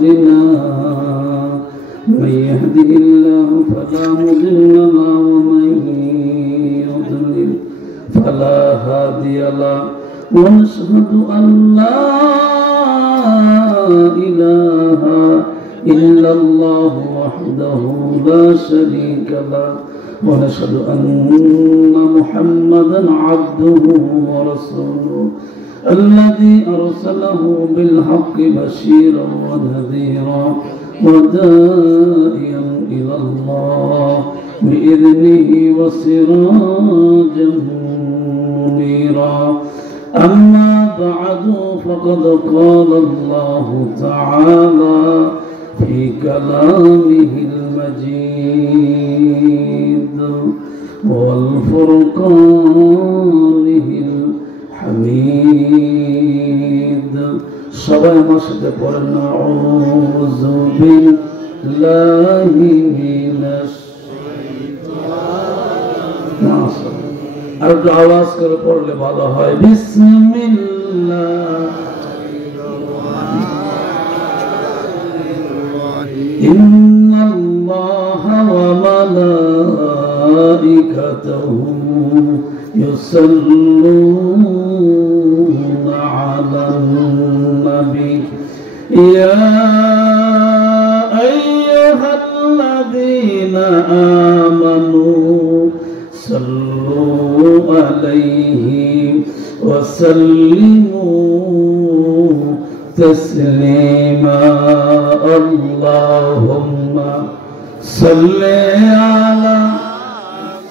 أعمالنا من يهده الله فلا مضل له ومن يضلل فلا هادي له ونشهد أن لا إله إلا الله وحده لا شريك له ونشهد أن محمدا عبده ورسوله الذي أرسله بالحق بشيرا ونذيرا وداعيا إلى الله بإذنه وسراجا منيرا أما بعد فقد قال الله تعالى في كلامه المجيد والفرقانه الحميد সবাই আমার সাথে পড়েন আউযু বিল্লাহি মিনাশ শাইতানির আর একটু আওয়াজ করে পড়লে ভালো হয় বিসমিল্লাহ ইন্নাল্লাহা ওয়া মালাইকাতাহু ইউসাল্লুনা আলান নবী ইয়া আইয়ুহাল্লাযীনা আমানু সাল্লু আলাইহি ওয়া সাল্লিমু তাসলিমা আল্লাহুম্মা সাল্লি আলা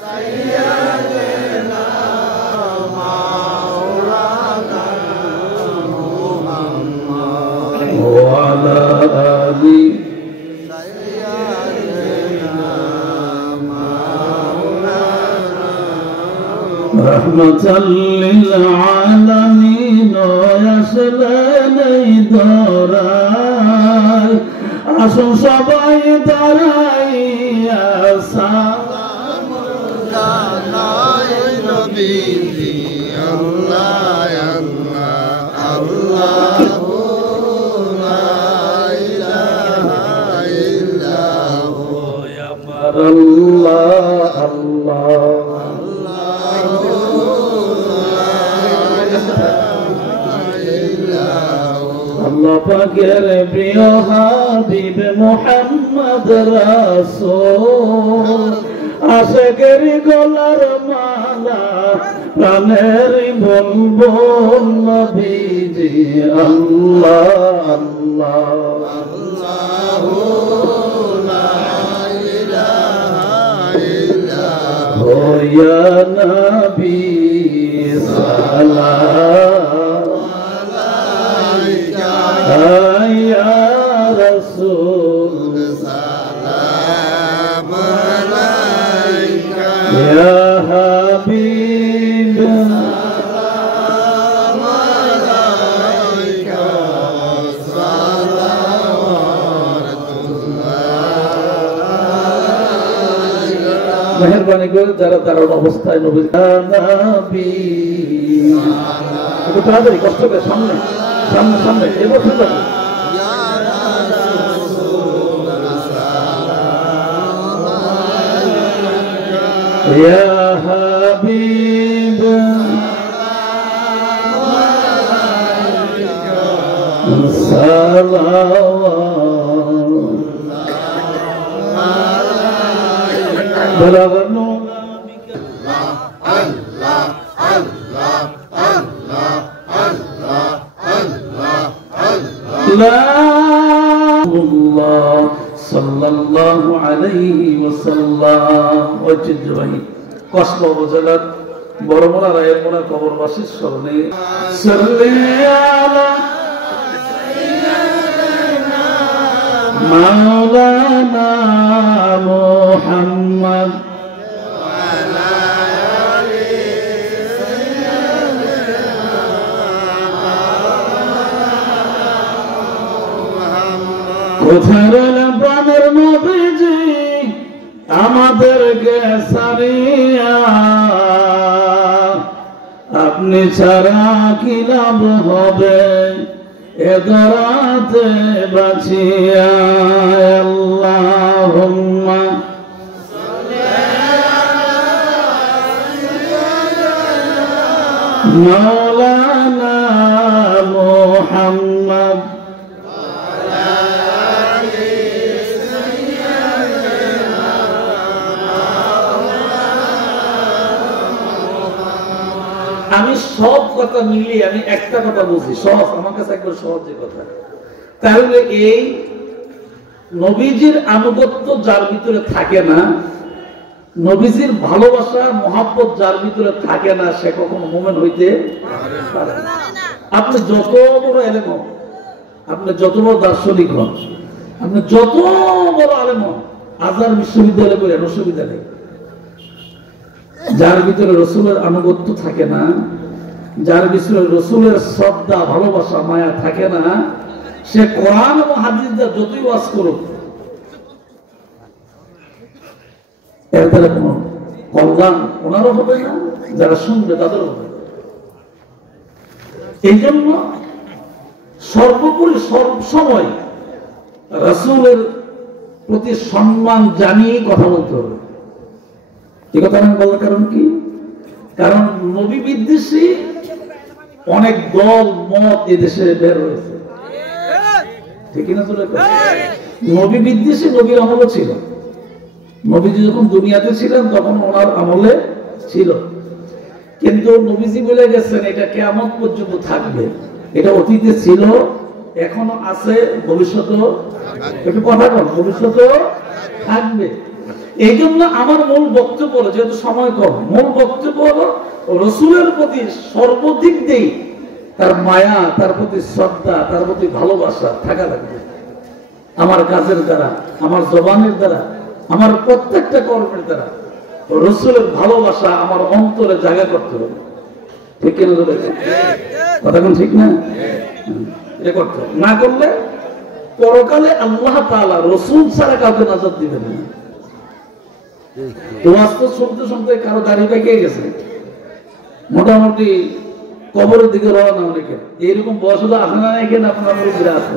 সাইয়্যিদিনা মাওলানা মুহাম্মদ ওয়া আলা আলি রহমাতাল লিল আলামিন ইয়াসলানি দরাই আসুন সবাই দাঁড়াইয়া সালাম জানাই নবীজি আল্লাহ আল্লাহ আল্লাহু লা ইলাহা ইল্লাহু ইয়া আল্লাহ আল্লাহ আল্লাহ পাকের প্রিয় হাবিব মুহাম্মদ রাসূল আশিকের গলার মালা প্রাণের বুলবুল নবীজি আল্লাহ আল্লাহ আল্লাহু লা ইলাহা ইল্লাহু ইয়া নবী সালাম يا رسول سلام عليك يا حبيب سلام عليك صلوات الله মেহেরবানি করে যারা তার অবস্থায় নবী একটু তাড়াতাড়ি কষ্ট করে সামনে সামনে সামনে এবার শুনতে হবে ইয়া হাবিব সালাওয়াত বলাগনো সাল্লাল্লাহু আলাইহি ওয়াসাল্লাম ঐতিহ্যবাহী কসবা উপজেলার বড়মোড়া রায়েরমোড়া কবরবাসীর স্মরণে সাল্লি আলা সাইয়্যিদিনা মাওলানা মুহাম্মদ কোথায় রইলেন প্রাণের নবীজি আমাদেরকে সারিয়া আপনি ছাড়া কি লাভ হবে এদারাতে বাঁচিয়া আল্লাহুম্মা মাওলানা মুহাম্মদ আমি সব কথা মিলিয়ে আমি একটা কথা বুঝি, সহজ, আমার কাছে একবার সহজ যে কথা, তাহলে এই নবীজির আনুগত্য যার ভিতরে থাকে না, নবীজির ভালোবাসা মহাব্বত যার ভিতরে থাকে না, সে কখনো মুমিন হইতে পারে না। আপনি যত বড় আলেম হন, আপনি যত বড় দার্শনিক হন, আপনি যত বড় আলেম হন, আজহার বিশ্ববিদ্যালয়ে পড়েন, অসুবিধা নেই, যার ভিতরে রসুলের আনুগত্য থাকে না, যার ভিতরে রসুলের শ্রদ্ধা ভালোবাসা মায়া থাকে না, সে কোরআন এবং হাদিস যা যতই ওয়াজ করুক এর দ্বারা কোন কল্যাণ ওনারও হবে না, যারা শুনবে তাদেরও হবে। এই জন্য সর্বোপরি সবসময় রাসূলের প্রতি সম্মান জানিয়ে কথা বলতে হবে। এই কথা আমি বলার কারণ কি? কারণ নবী বিদ্বেষী অনেক দল মত এদেশে বের হয়েছে, ঠিক না? নবী বিদ্বেষী নবীর আমলে ছিল, নবীজি যখন দুনিয়াতে ছিলেন তখন ওনার আমলে ছিল, কিন্তু নবীজি বলে গেছেন এটা কিয়ামত পর্যন্ত থাকবে, এটা অতীতে ছিল, এখনো আছে, ভবিষ্যতেও, একটু কথা বল, ভবিষ্যতেও থাকবে। এই জন্য আমার মূল বক্তব্য হলো, যেহেতু সময় কম, মূল বক্তব্য হলো রসুলের প্রতি সর্বাধিক দেই তার মায়া, তার প্রতি শ্রদ্ধা, তার প্রতি ভালোবাসা থাকা লাগবে। আমার কাজের দ্বারা, আমার জবানের দ্বারা, আমার প্রত্যেকটা কর্মের দ্বারা রসুলের ভালোবাসা আমার অন্তরে জায়গা করতে হবে, ঠিক কিনা? কথা কোন ঠিক না? এটা করতে হবে, না করলে পরকালে আল্লাহ তাআলা রসুল ছাড়া কাউকে নাজাত দিবেন না। ওয়াজ তো শুনতে শুনতে কারো দাড়ি পেকে গেছে, মোটামুটি কবরের দিকে রওনা অনেকে, এইরকম বয়স হলো আসে না, এখানে আপনার মুরব্বীরা আছে।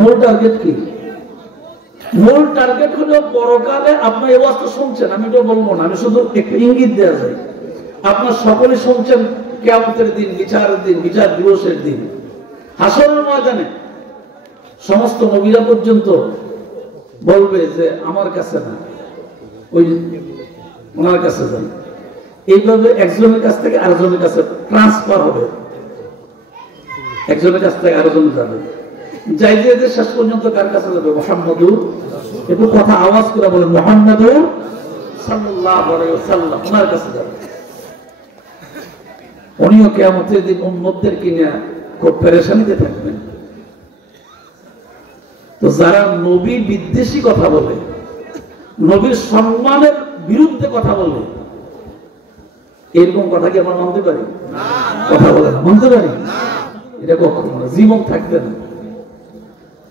মূল টার্গেট কি? মূল টার্গেট হলো পরকালে আপনার এই ওয়াজ তো শুনছেন, আমি তো বলবো না, আমি শুধু একটু ইঙ্গিত দেওয়া যায়, আপনার সকলে শুনছেন কিয়ামতের দিন, বিচারের দিন, বিচার দিবসের দিন, হাসরের ময়দানে সমস্ত নবীরা পর্যন্ত বলবে যে আমার কাছে না, ওই ওনার কাছে যান। এইভাবে একজনের কাছ থেকে আরেকজনের কাছে ট্রান্সফার হবে, একজনের কাছ থেকে আরেকজন যাবে, যাই যে শেষ পর্যন্ত কার কাছে যাবে? মুহাম্মাদুর, একটু কথা আওয়াজ করে বলেন, মুহাম্মাদুর সাল্লাল্লাহু আলাইহি ওয়াসাল্লাম, ওনার কাছে যাবে। উনিও কিয়ামতের দিন উম্মতদেরকে নিয়ে খুব পেরেশানিতে থাকবেন। তো যারা নবী বিদ্বেষী কথা বলে, নবীর সম্মানের বিরুদ্ধে কথা বলে, এরকম কথা কি আমরা মানতে পারি? কথা বলে না, মানতে পারি? এটা কখনো না, জীবন থাকবে না।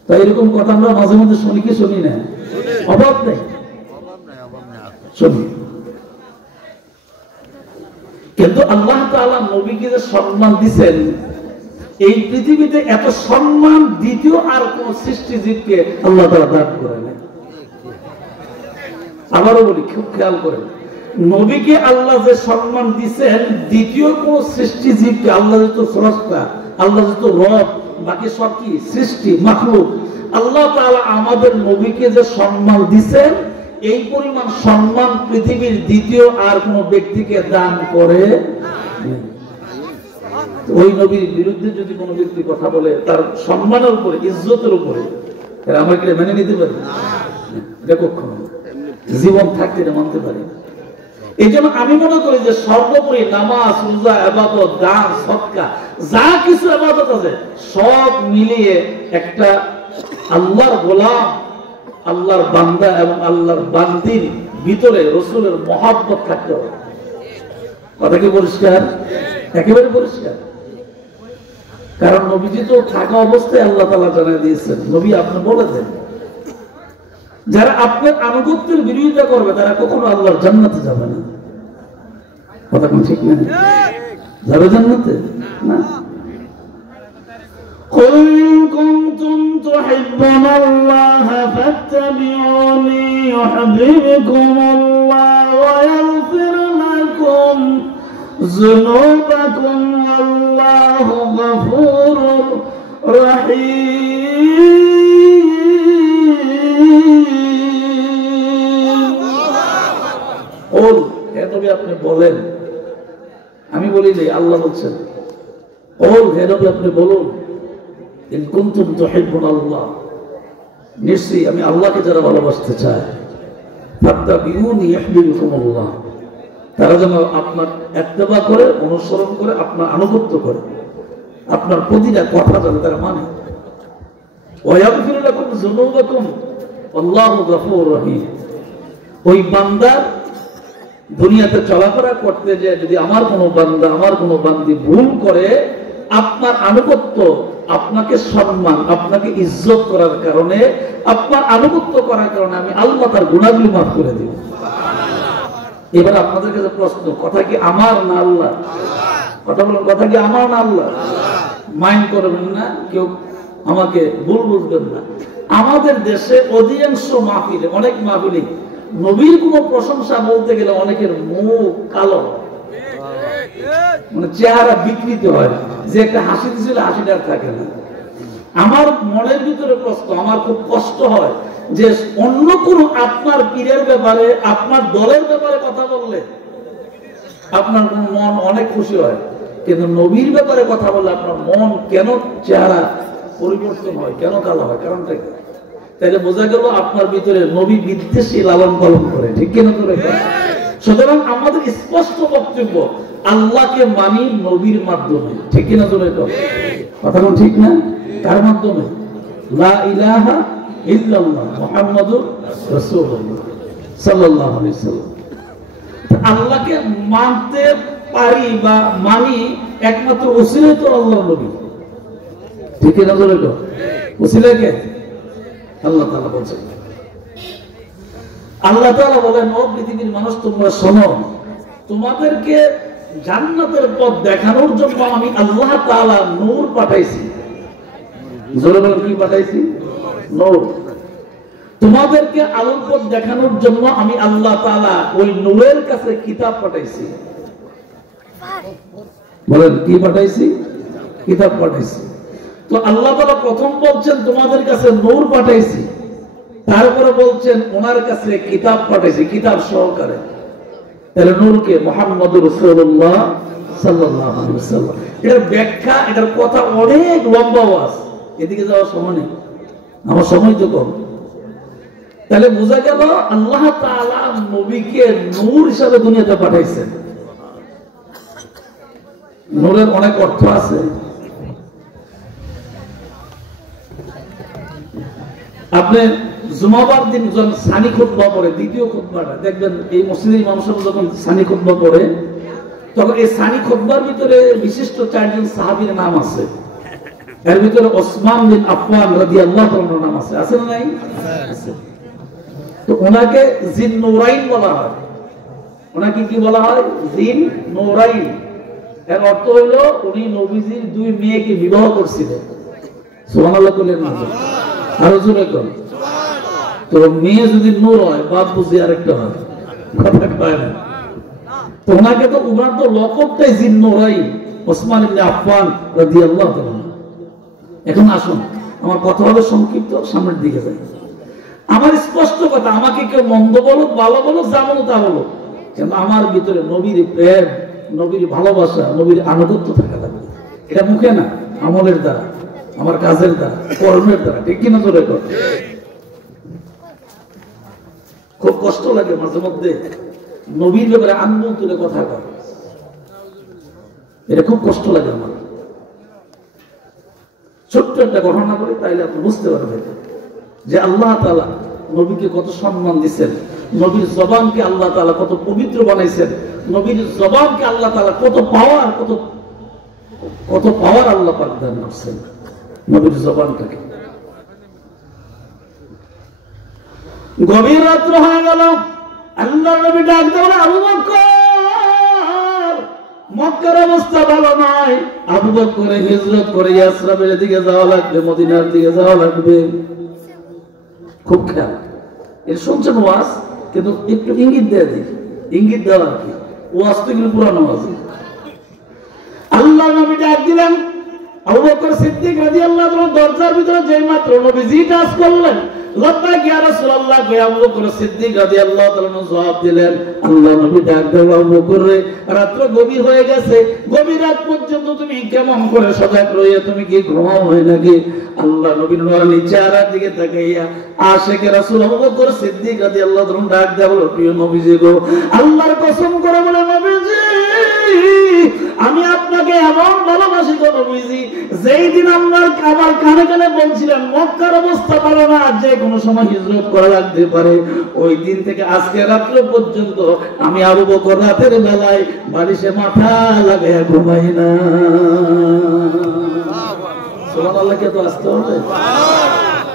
তাই এরকম কথা আমরা মাঝে মধ্যে শুনি কি শুনি না? অভাব নেই, শুনি। কিন্তু আল্লাহ তাআলা নবীকে যে সম্মান দিচ্ছেন, এই পৃথিবীতে এত সম্মান দ্বিতীয় আর কোন সৃষ্টিজীবকে আল্লাহ তাআলা দান করে না। আবারও বলি, খুব খেয়াল করেন, নবীকে আল্লাহ যে সম্মান দিচ্ছেন, দ্বিতীয় কোন সৃষ্টিজীবকে, আল্লাহ যত স্রষ্টা, আল্লাহ যত রব, বাকি সব কি সৃষ্টি, মাখলুক, আল্লাহ তাআলা আমাদের নবীকে যে সম্মান দিচ্ছেন, এই পরিমাণ সম্মান পৃথিবীর দ্বিতীয় আর কোন ব্যক্তিকে দান করে। ওই নবীর বিরুদ্ধে যদি কোনো ব্যক্তি কথা বলে, তার সম্মানের উপরে, ইজ্জতের উপরে, আমরা কি মেনে নিতে পারি? এটা কখনো জীবন থাকতে মানতে পারি। এই জন্য আমি মনে করি যে সর্বোপরি নামাজ, রোজা, ইবাদত, দান, সদকা, যা কিছু ইবাদত আছে সব মিলিয়ে একটা আল্লাহর গোলাম, আল্লাহর বান্দা এবং আল্লাহর বান্দির ভিতরে রসুলের মহব্বত থাকতে হবে। কথা কি পরিষ্কার? একেবারে পরিষ্কার। কারণ নবীজি তো থাকা অবস্থায় আল্লাহ তাআলা জানিয়ে দিয়েছেন, নবী আপনি বলে দেন, যারা আপনার আনুগত্যের বিরোধিতা করবে তারা কখনো আল্লাহর জান্নাতে যাবে না। কথা কোন ঠিক না? যাবে জান্নাতে না? قل إن كنتم تحبون الله فاتبعوني يحببكم الله ويغفر لكم ذنوبكم والله غفور رحيم قل হে নবী আপনি বলেন আমি বলি নাই আল্লাহ বলছেন قل হে নবী আপনি বলুন ইন কুনতুম তুহিব্বুনাল্লাহ নিশ্চয়ই আমি আল্লাহকে যারা ভালোবাসতে চায় ফাত্তাবিউনি ইউহিব্বুকুমুল্লাহ তারা যেন আপনার ইত্তেবা করে অনুসরণ করে আপনার আনুগত্য করে আপনার প্রতিটা কথা যেন তারা মানে ওয়া ইয়াগফিরু লাকুম যুনুবাকুম আল্লাহু গফুরুর রহিম ওই বান্দা দুনিয়াতে চলাফেরা করতে যে যদি আমার কোনো বান্দা আমার কোনো বান্দি ভুল করে আপনার আনুগত্য আপনাকে সম্মান আপনাকে ইজ্জত করার কারণে আপনার আনুগত্য করার কারণে আমি আল্লাহ তার গুনাহগুলো মাফ করে দেব এবার আপনাদের কাছে প্রশ্ন কথা কি আমার না আল্লাহ কথা বলুন কথা কি আমার না আল্লাহ মাইন্ড করবেন না কেউ আমাকে ভুল বুঝবেন না আমাদের দেশে অধিকাংশ মাহফিলে অনেক মাহফিলে নবীর কোনো প্রশংসা বলতে গেলে অনেকের মুখ কালো মানে চেহারা বিকৃত হয় যে একটা হাসি দিছিল হাসিটা থাকে না আমার মনের ভিতরে প্রশ্ন আমার খুব কষ্ট হয় যে অন্য কোন আপনার পীরের ব্যাপারে আপনার দলের ব্যাপারে কথা বললে আপনার মন অনেক খুশি হয় কিন্তু নবীর ব্যাপারে কথা বললে আপনার মন কেন চেহারা পরিবর্তন হয় কেন কালো হয় কারণটা কি তাহলে বোঝা গেল আপনার ভিতরে নবী বিদ্বেষী লালন পালন করে ঠিক কিনা করে সুতরাং আমাদের স্পষ্ট বক্তব্য আল্লাহকে মানি নবীর মাধ্যমে ঠিক কিনা করে কথা বল ঠিক না কার মাধ্যমে লা ইলাহা ইল্লাল্লাহ মুহাম্মাদুর রাসূলুল্লাহ সাল্লাল্লাহু আলাইহি সাল্লাম আল্লাহকে মানতে পারি বা মানি একমাত্র ওসিলা তো আল্লাহর নবী ঠিক কিনা করে ওসিলা কে আল্লাহ তাআলা বলেন আল্লাহ তাআলা বলেন ও পৃথিবীর মানুষ তোমরা শোনো তোমাদেরকে জান্নাতের পথ দেখানোর জন্য আমি আল্লাহ তাআলা নূর পাঠাইছি জোরে বলেন কি পাঠাইছি নূর তোমাদেরকে আলোর পথ দেখানোর জন্য আমি আল্লাহ তাআলা ওই নূরের কাছে কিতাব পাঠাইছি বলেন কি পাঠাইছি কিতাব পাঠাইছি তো আল্লাহ তাআলা প্রথম বলছেন তোমাদের কাছে নূর পাঠাইছি তারপরে বলছেন ওনার কাছে কিতাব পাঠাইছি কিতাব সহকারে তাহলে নূরকে মুহাম্মদুর রাসূলুল্লাহ সাল্লাল্লাহু আলাইহি ওয়াসাল্লাম এর ব্যাখ্যা এর কথা অনেক লম্বা আছে এদিকে যাওয়ার সময় নেই আমার সময় তো কম তাহলে বোঝা গেল আল্লাহ তাআলা নবীকে নূর হিসেবে দুনিয়াতে পাঠাইছেন নূরের অনেক অর্থ আছে আপনি জুমাবার দিন যখন সানি খুতবা পড়ে দ্বিতীয় খুতবাটা দেখবেন এই মসজিদের ইমামসাহেব যখন সানি খুতবা পড়ে তখন এই সানি খুতবার ভিতরে বিশিষ্ট চারজন সাহাবীর নাম আছে এর ভিতরে ওসমান বিন আফফান রাদিয়াল্লাহু তাআলার নাম আছে আছে না নাই আছে তো ওনাকে জিন নূরাইন বলা হয় ওনাকে কি বলা হয় জিন নূরাইন এর অর্থ হলো উনি নবীজির দুই মেয়েকে বিবাহ করছিলেন সুবহানাল্লাহ বলেন না আরো জোরে করুন তো মেয়ে যদি নূর হয় বাপ বুঝি আরেকটা হয় কথা কয় না তো ওনাকে তো উনার তো লকবটাই জিন নূরাইন ওসমান ইবনে আফফান রাদিয়াল্লাহু তাআলা এখন আসুন আমার কথা হবে সংক্ষিপ্ত সামনের দিকে যাই আমার স্পষ্ট কথা আমাকে কেউ মন্দ বলো ভালো বলো যা বলো তা বলো কিন্তু আমার ভিতরে নবীর প্রেম নবীর ভালোবাসা নবীর আনুগত্য থাকা লাগবে এটা মুখে না আমলের দ্বারা আমার কাজের দ্বারা কর্মের দ্বারা ঠিক কিনা তো রেকর্ড খুব কষ্ট লাগে মাঝে মধ্যে নবীর ব্যাপারে আঙ্গুল তুলে কথা কয় এটা খুব কষ্ট লাগে আমার ছোট্ট একটা ঘটনা বলি তাইলে আপনি বুঝতে পারবেন যে আল্লাহ তাআলা নবীকে কত সম্মান দিয়েছেন নবীর জবানকে আল্লাহ তাআলা কত পবিত্র বানাইছেন নবীর জবানকে আল্লাহ তাআলা কত পাওয়ার আল্লাহ পাক দান করেছেন নবীর জবানটাকে গভীর রাত্র হয়ে গেল আল্লাহর নবী ডাক দেন আবু বকর মক্কার অবস্থা ভালো নয়, আবু বকর হিজরত করে ইয়াসরিবের দিকে যাওয়া লাগবে, মদিনার দিকে যাওয়া লাগবে। খুব খেয়াল, এর শুনছেন ওয়াজ, কিন্তু একটু ইঙ্গিত দেয়া দিই, ইঙ্গিত দেওয়া কি ওয়াজ তো এগুলো পুরানো ওয়াজ। আল্লাহ নবী ডাক দিলেন, আবু বকর সিদ্দিক রাদিয়াল্লাহু তাআলা দরজার ভিতরে যেই মাত্র নবীজি টাচ করলেন, লব্বাইক ইয়া রাসূলুল্লাহ কই আবু বকর সিদ্দিক রাদিয়াল্লাহু তাআলা জবাব দিলেন, আল্লাহ নবী ডাক দিলেন, আবু বকর রে, রাত গভীর হয়ে গেছে, গভীর রাত পর্যন্ত তুমি কেমন করে সজাগ রইয়া তুমি কি ঘুমাও হয় নাকি? আল্লাহ নবী নুরানি চেহারার দিকে তাকাইয়া আশিকে রাসূল আবু বকর সিদ্দিক রাদিয়াল্লাহু তাআলা ডাক দেয়া বলো, প্রিয় নবীজি গো, আল্লাহর কসম করে বলে নবীজি, আমি আপনাকে এমন ভালোবাসি গো নবীজি, যেই দিন আমার কানে কানে বলছিলেন মক্কার অবস্থা ভালো না, যে কোনো সময় হিজরত করা লাগতে পারে, ওই দিন থেকে আজকে রাত্র পর্যন্ত আমি আবু বকর রাতের বেলায় বালিশে মাথা লাগাইয়া ঘুমাই না। সুবহানাল্লাহ, কে তো আসতে হবে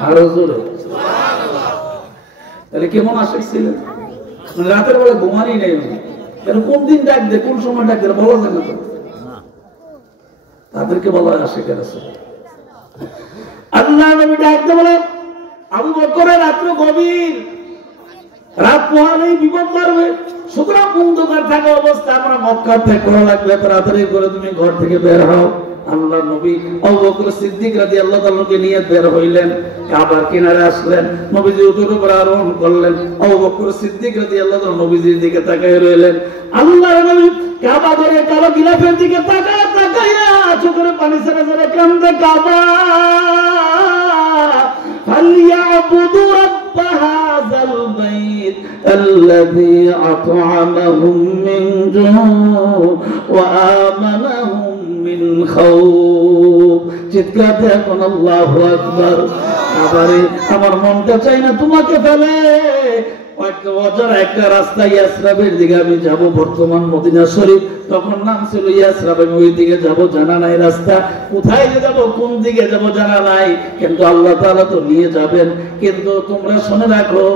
আরো জোরে। তাহলে কেমন আশিক ছিলেন? রাতের বেলা ঘুমানি নেই, কোন দিন ডাক দে, কোন সময় ডাক দে বলা যায় না তো, তাদেরকে বলা হয় আশিকের রাসূল। আল্লাহ নবী ডাক দে বলে, আবু বকরের রাত্র গভীর, রাত পোহালেই বিপদ মারবে, সুতরাং অন্ধকার থাকা অবস্থা আমরা মক্কা ত্যাগ করা লাগবে, তাড়াতাড়ি করে তুমি ঘর থেকে বের হও। আল্লাহ নবী আবু বকর সিদ্দিক রাদিয়াল্লাহু তাআলাকে নিয়ে বের হইলেন, কাবার কিনারে আসলেন, নবীজি উটের উপর আরোহণ করলেন, আবু বকর সিদ্দিক রাদিয়াল্লাহু তাআলা নবীজির দিকে তাকিয়ে রইলেন। আল্লাহর নবী কাবা ঘরে কাবা গিলাফের দিকে তাকায়া তাকায়া চোখের পানি ছেড়ে ছেড়ে কান্দে, কাবা ফালিয়াবুদু রাব্ব হাযাল বাইত আল্লাযী আত'আমাহুম মিন জু' ওয়া আমানাহুম মিন খাউফ। চিৎকার দিয়ে এখন আল্লাহু আকবার। আবারে আমার মনটা চাই না তোমাকে ফেলে একটা রাস্তা ইয়াসরিবের দিকে আমি যাব, বর্তমান মদিনা শরীফ, তখন নাম ছিল ইয়াসরিব, আমি ওই দিকে যাব, জানা নাই রাস্তা কোথায় যাব, কোন দিকে যাব জানা নাই, কিন্তু আল্লাহ তাআলা তো নিয়ে যাবেন। কিন্তু তোমরা শুনে রাখো,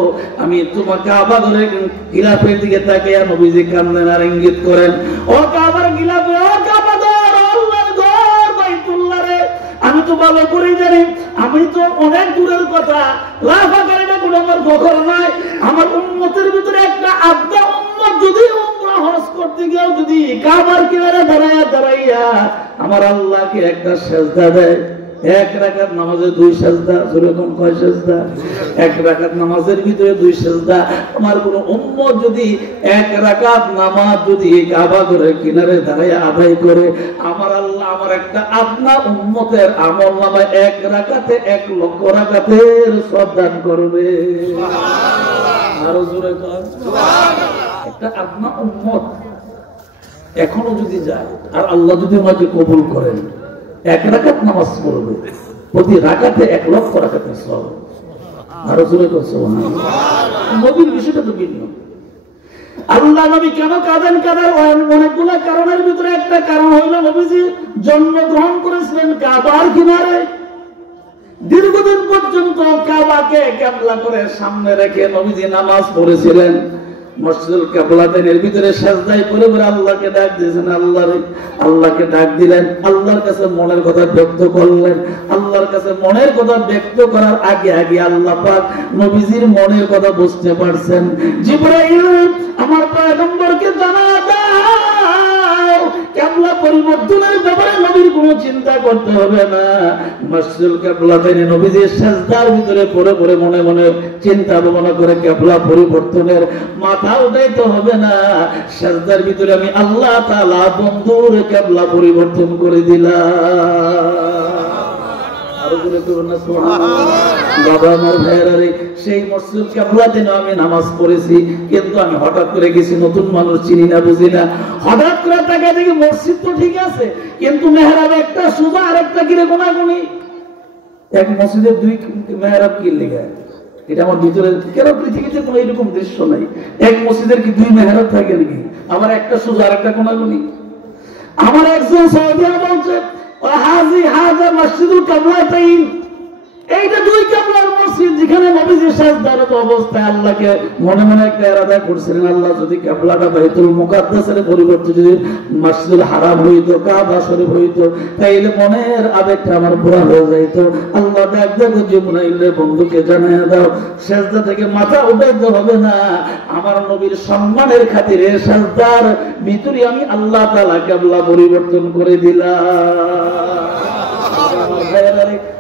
আমি তোমাকে কাবা ঘরের গিলাফের দিকে তাকিয়ে নবীজি কান্দেন আর ইঙ্গিত করেন, ও কাবার গিলাফে, ও কাবা ঘর, আল্লাহর ঘর বাইতুল্লাহ রে, আমি তো ভালো করে জানি, আমি তো অনেক দূরের কথা, লাফাকারীটা কোনো আমার দখল নাই, আমার উম্মতের ভিতরে একটা আধা উম্মত যদি উমরা হজ করতে গিয়েও যদি কাবার কিনারে দাঁড়াইয়া আমার আল্লাহকে একটা সেজদা দেয়, এক রাকাত নামাজে 2 সেজদা, যেরকম কয় সেজদা, এক রাকাত নামাজের ভিতরে 2 সেজদা, আমার কোন উম্মত যদি এক রাকাত নামাজ যদি কাবা ঘরের কিনারে দাঁড়ায় আদায় করে, আমার আল্লাহ আমার একটা আপনার উম্মতের আমলনামায় এক রাকাতে 1 লক্ষ রাকাতের সওয়াব দান করবে। আরো জোরে কর সুবহানাল্লাহ। একটা আপনার উম্মত এখনো যদি যায় আর আল্লাহ যদি আমাকে কবুল করেন, 1 রাকাত নামাজ পড়বে, প্রতি রাকাতে 1 লক্ষ রাকাতের সওয়াব। আরো জোরে কর সুবহানাল্লাহ। নবীর বিষয়টা তো ভিন্ন। আল্লাহ নবী কেন কাঁদেন? কাঁদার অনেকগুলো কারণের ভিতরে একটা কারণ হইল নবীজি জন্মগ্রহণ করেছিলেন কাবার কিনারে, দীর্ঘদিন পর্যন্ত কাবাকে কিবলা করে সামনে রেখে নবীজি নামাজ পড়েছিলেন। মসজিদুল কিবলাতের ভিতরে সিজদায় পড়ে পড়ে আল্লাহকে ডাক দিয়েছেন, আল্লাহকে ডাক দিলেন, আল্লাহর কাছে মনের কথা ব্যক্ত করলেন। আল্লাহর কাছে মনের কথা ব্যক্ত করার আগে আগে আল্লাহ পাক নবীজির মনের কথা বুঝতে পারছেন। জিবরাইল আমার পয়গম্বরকে জানা দাও, কিবলা পরিবর্তনের ব্যাপারে নবীর কোনো চিন্তা করতে হবে না। মসজিদুল কিবলাতের নবীজির সিজদার ভিতরে পড়ে পড়ে মনে মনে চিন্তা ভাবনা করে কিবলা পরিবর্তনের মাথা উঠাইতে হবে না। সিজদার ভিতরে আমি আল্লাহ তাআলা বন্ধুর কিবলা পরিবর্তন করে দিলাম। আরো বলে করুন না সুবহানাল্লাহ। বাবা আমার ভাইয়েরা রে, সেই মসজিদুল কিবলাতে আমি নামাজ পড়েছি, কিন্তু আমি হঠাৎ করে গেছি, নতুন মানুষ, চিনি না বুঝি না, হঠাৎ করে তাকে দেখি মসজিদ তো ঠিক আছে, কিন্তু মেহরাব একটা সোজা আর একটা কিরে কোনাকুনি। এক মসজিদের 2 মেহরাব কি লেগে, এটা আমার ভিতরে কেন পৃথিবীতে কোনো এরকম দৃশ্য নাই। এক মসজিদের কি 2 মেহরাব থাকে নাকি? আমার একটা সোজা আর একটা কোনাকুনি। আমার একজন সৌদিয়া বলছে হাজি হাজা মসজিদুল কিবলাতাইন, এইটা 2 কিবলার মসজিদ, যেখানে নবীজি সাজদারত অবস্থায় আল্লাহকে মনে মনে একটা ইরাদা করছিলেন, আল্লাহ যদি কিবলাটা বাইতুল মুকাদ্দাসের পরিবর্তে যদি মসজিদুল হারাম হইতো, কাবা শরীফ হইতো, তাইলে মনের আবেগটা আমার পুরা হয়ে যাইতো। আল্লাহ ডাক দেখো জিবরাইলের বন্ধুকে জানাইয়া দাও, সাজদা থেকে মাথা উঠাইতে হবে না, আমার নবীর সম্মানের খাতিরে সাজদার ভিতরে আমি আল্লাহ তাআলা কিবলা পরিবর্তন করে দিলাম।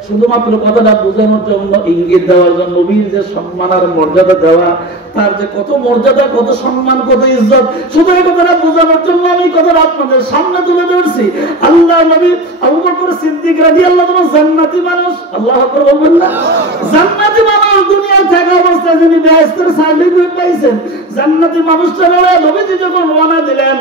শুধুমাত্র কথাটা বোঝানোর জন্য, ইঙ্গিত দেওয়ার জন্য, নবীর যে সম্মান আর মর্যাদা দেওয়া, তার যে কত মর্যাদা, কত সম্মান, কত ইজ্জত, শুধু এই কথাটা বোঝানোর জন্য আমি কথাটা আপনাদের সামনে তুলে ধরছি। আল্লাহ নবী আবু বকর সিদ্দিক রাদিয়াল্লাহু আনহু জান্নাতি মানুষ, আল্লাহু আকবার বলবেন না? জান্নাতি মানুষ, দুনিয়া থাকা অবস্থায় যিনি বেহেশতের সার্টিফিকেট পাইছেন, জান্নাতি মানুষটা নবীজি যখন রওনা দিলেন,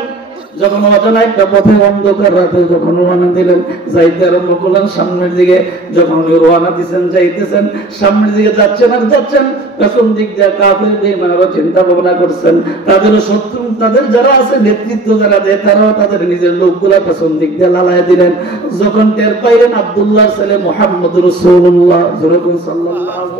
যখন অজানা একটা পথে অন্ধকার রাতে যখন রওনা দিলেন, যাইতে আরম্ভ করলেন সামনের দিকে, যখন উনি রওনা দিচ্ছেন, যাইতেছেন, সামনের দিকে যাচ্ছেন আর যাচ্ছেন, পেছন দিক দিয়ে কাফের বেঈমানরা চিন্তা ভাবনা করছেন, তাদের শত্রু, তাদের যারা আছে নেতৃত্ব যারা দেয়, তারাও তাদের নিজের লোকগুলা পেছন দিক দিয়ে লালায় দিলেন। যখন টের পাইলেন আব্দুল্লাহর ছেলে মুহাম্মদ রাসূলুল্লাহ সাল্লাল্লাহু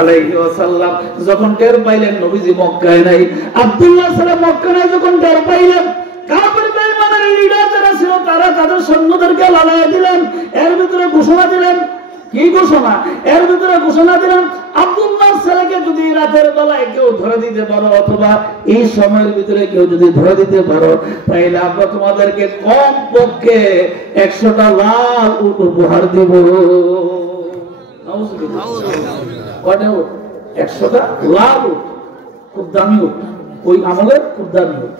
আলাইহি ওয়াসাল্লাম, যখন টের পাইলেন নবীজি মক্কায় নাই, আব্দুল্লাহর ছেলে মক্কা নাই, যখন টের পাইলেন কাফের বেঈমানের লিডার যারা ছিল তারা তাদের সৈন্যদেরকে লালাইয়া দিলেন। এর ভিতরে ঘোষণা দিলেন, কি ঘোষণা? এর ভিতরে ঘোষণা দিলেন, আব্দুল্লাহর ছেলেকে যদি রাতের বেলায় কেউ ধরে দিতে পারো, অথবা এই সময়ের ভিতরে কেউ যদি ধরে দিতে পারো, তাহলে আমরা তোমাদেরকে কম পক্ষে 100টা লাল উট উপহার দেব। 100টা লাল উট, খুব দামি উট, ওই আমলের খুব দামি উট।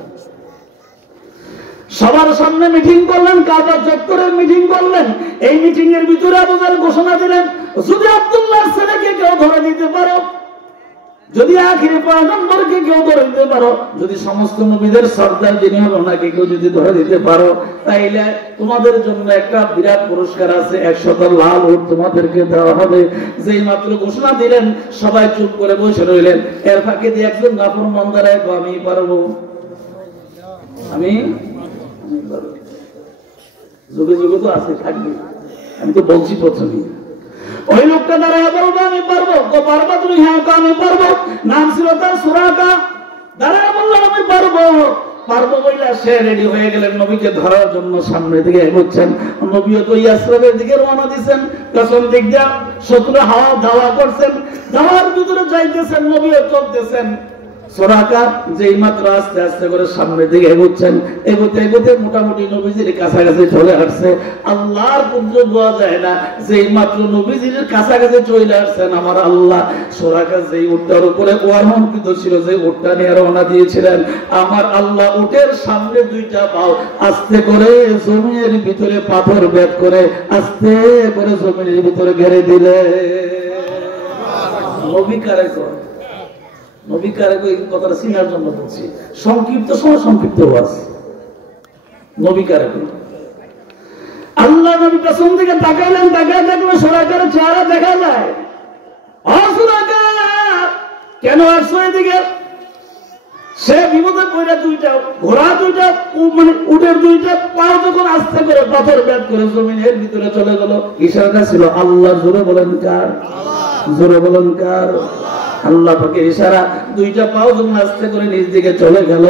সবার সামনে মিটিং করলেন, কাবা চত্বরে মিটিং করলেন। এই মিটিং এর ভিতরে আবু জাহেল ঘোষণা দিলেন, যদি আব্দুল্লাহর ছেলেকে কেউ ধরে দিতে পারো, যদি আখিরি পয়গম্বরকে কেউ ধরে দিতে পারো, যদি সমস্ত নবীদের সর্দার যিনি হলো ওনাকে কেউ যদি ধরে দিতে পারো, তাইলে তোমাদের জন্য একটা বিরাট পুরস্কার আছে, 100টা লাল উট তোমাদেরকে দেওয়া হবে। যেই মাত্র ঘোষণা দিলেন, সবাই চুপ করে বসে রইলেন। এর ফাঁকে দিয়ে একজন নাফরমান দাঁড়ায়, আমি পারবো, আমি যুগে যুগে তো আছে, থাকবে, আমি তো বলছি প্রথমে। ওই লোকটা দাঁড়ায় বলবো আমি পারবো, পারবা তুমি? হ্যাঁ, আমি পারবো। নাম ছিল তার সুরাকা। দাঁড়ায় বললো আমি পারবো, পারবো বইলা সে রেডি হয়ে গেলেন নবীকে ধরার জন্য, সামনের দিকে এগোচ্ছেন। নবীও তো ইয়াসরিবের দিকে রওনা দিচ্ছেন, পেছন দিক দিয়ে শত্রু হাওয়া ধাওয়া করছেন, ধাওয়ার ভিতরে যাইতেছেন, নবীও চলতেছেন। সুরাকা যেই মাত্র আস্তে আস্তে করে সামনের দিকে এগোচ্ছেন, এগোতে এগোতে মোটামুটি নবীজির কাছাকাছি চলে আসছে। আল্লাহর পুত্র বোঝা যায় না, যেই মাত্র নবীজির কাছাকাছি চলে আসছেন আমার আল্লাহ, সুরাকা যেই উটটার উপরে ওয়ারমন্ত্রিত ছিল, যে উটটা নিয়ে রওনা দিয়েছিলেন, আমার আল্লাহ উটের সামনে দুইটা পাও আস্তে করে জমিনের ভিতরে পাথর বেদ করে আস্তে করে জমিনের ভিতরে ঘেরে দিলে। নবী কারে কয়, নবী কারে কয়, কথাটা চিনার জন্য বলছি। সংক্ষিপ্ত সময় সংক্ষিপ্ত ওয়াজ। নবী কারে কয়, আল্লাহ নবী পেছন দিকে তাকাইলেন, তাকায় দেখলেন সুরাকার চেহারা দেখা যায়। সুরাকা কেন আসছো এদিকে? সে বিপদে পড়ে দুইটা ঘোড়া, দুইটা মানে উটের দুইটা পাও যখন আস্তে করে পাথর বেদ করে জমিনের ভিতরে চলে গেল, ইশারাটা ছিল আল্লাহ। জোরে বলেন কার? জোরে বলেন কার? আল্লাহ পাকে ইশারা। দুইটা পাও যখন আস্তে করে নিজ দিকে চলে গেল,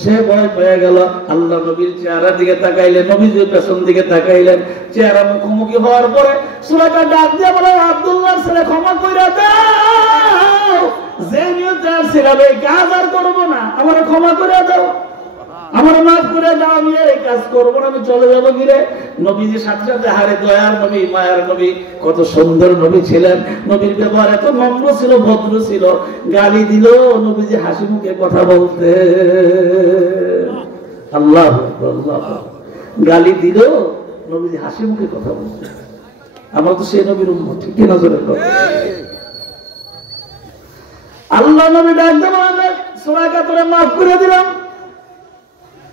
সে ভয় পেয়ে গেল। আল্লাহ নবীর চেহারার দিকে তাকাইলেন, নবীজির পেছন দিকে তাকাইলেন। চেহারা মুখোমুখি হওয়ার পরে সুরাকা ডাক দিয়ে বলে, আব্দুল্লাহর ছেলে ক্ষমা কইরা দাও, যে নিয়তে আসছিলাম এই কাজ আর করবো না, আমার ক্ষমা করে দাও, আমার মাফ করে দাও, আমি এই কাজ করবো না, আমি চলে যাবো ফিরে। নবীজি সাথে সাথে, হারে দয়ার নবী, মায়ার নবী, কত সুন্দর নবী ছিলেন। নবীর ব্যবহার এত নম্র ছিল, ভদ্র ছিল। গালি দিল, নবীজি হাসি মুখে কথা বলতে। আল্লাহ আল্লাহ, গালি দিল, নবীজি হাসি মুখে কথা বলতে। আমরা তো সেই নবীর উম্মত, ঠিক কি নজরে? আল্লাহ নবী ডাক দেবেন, সুরাকা তোরে মাফ করে দিলাম,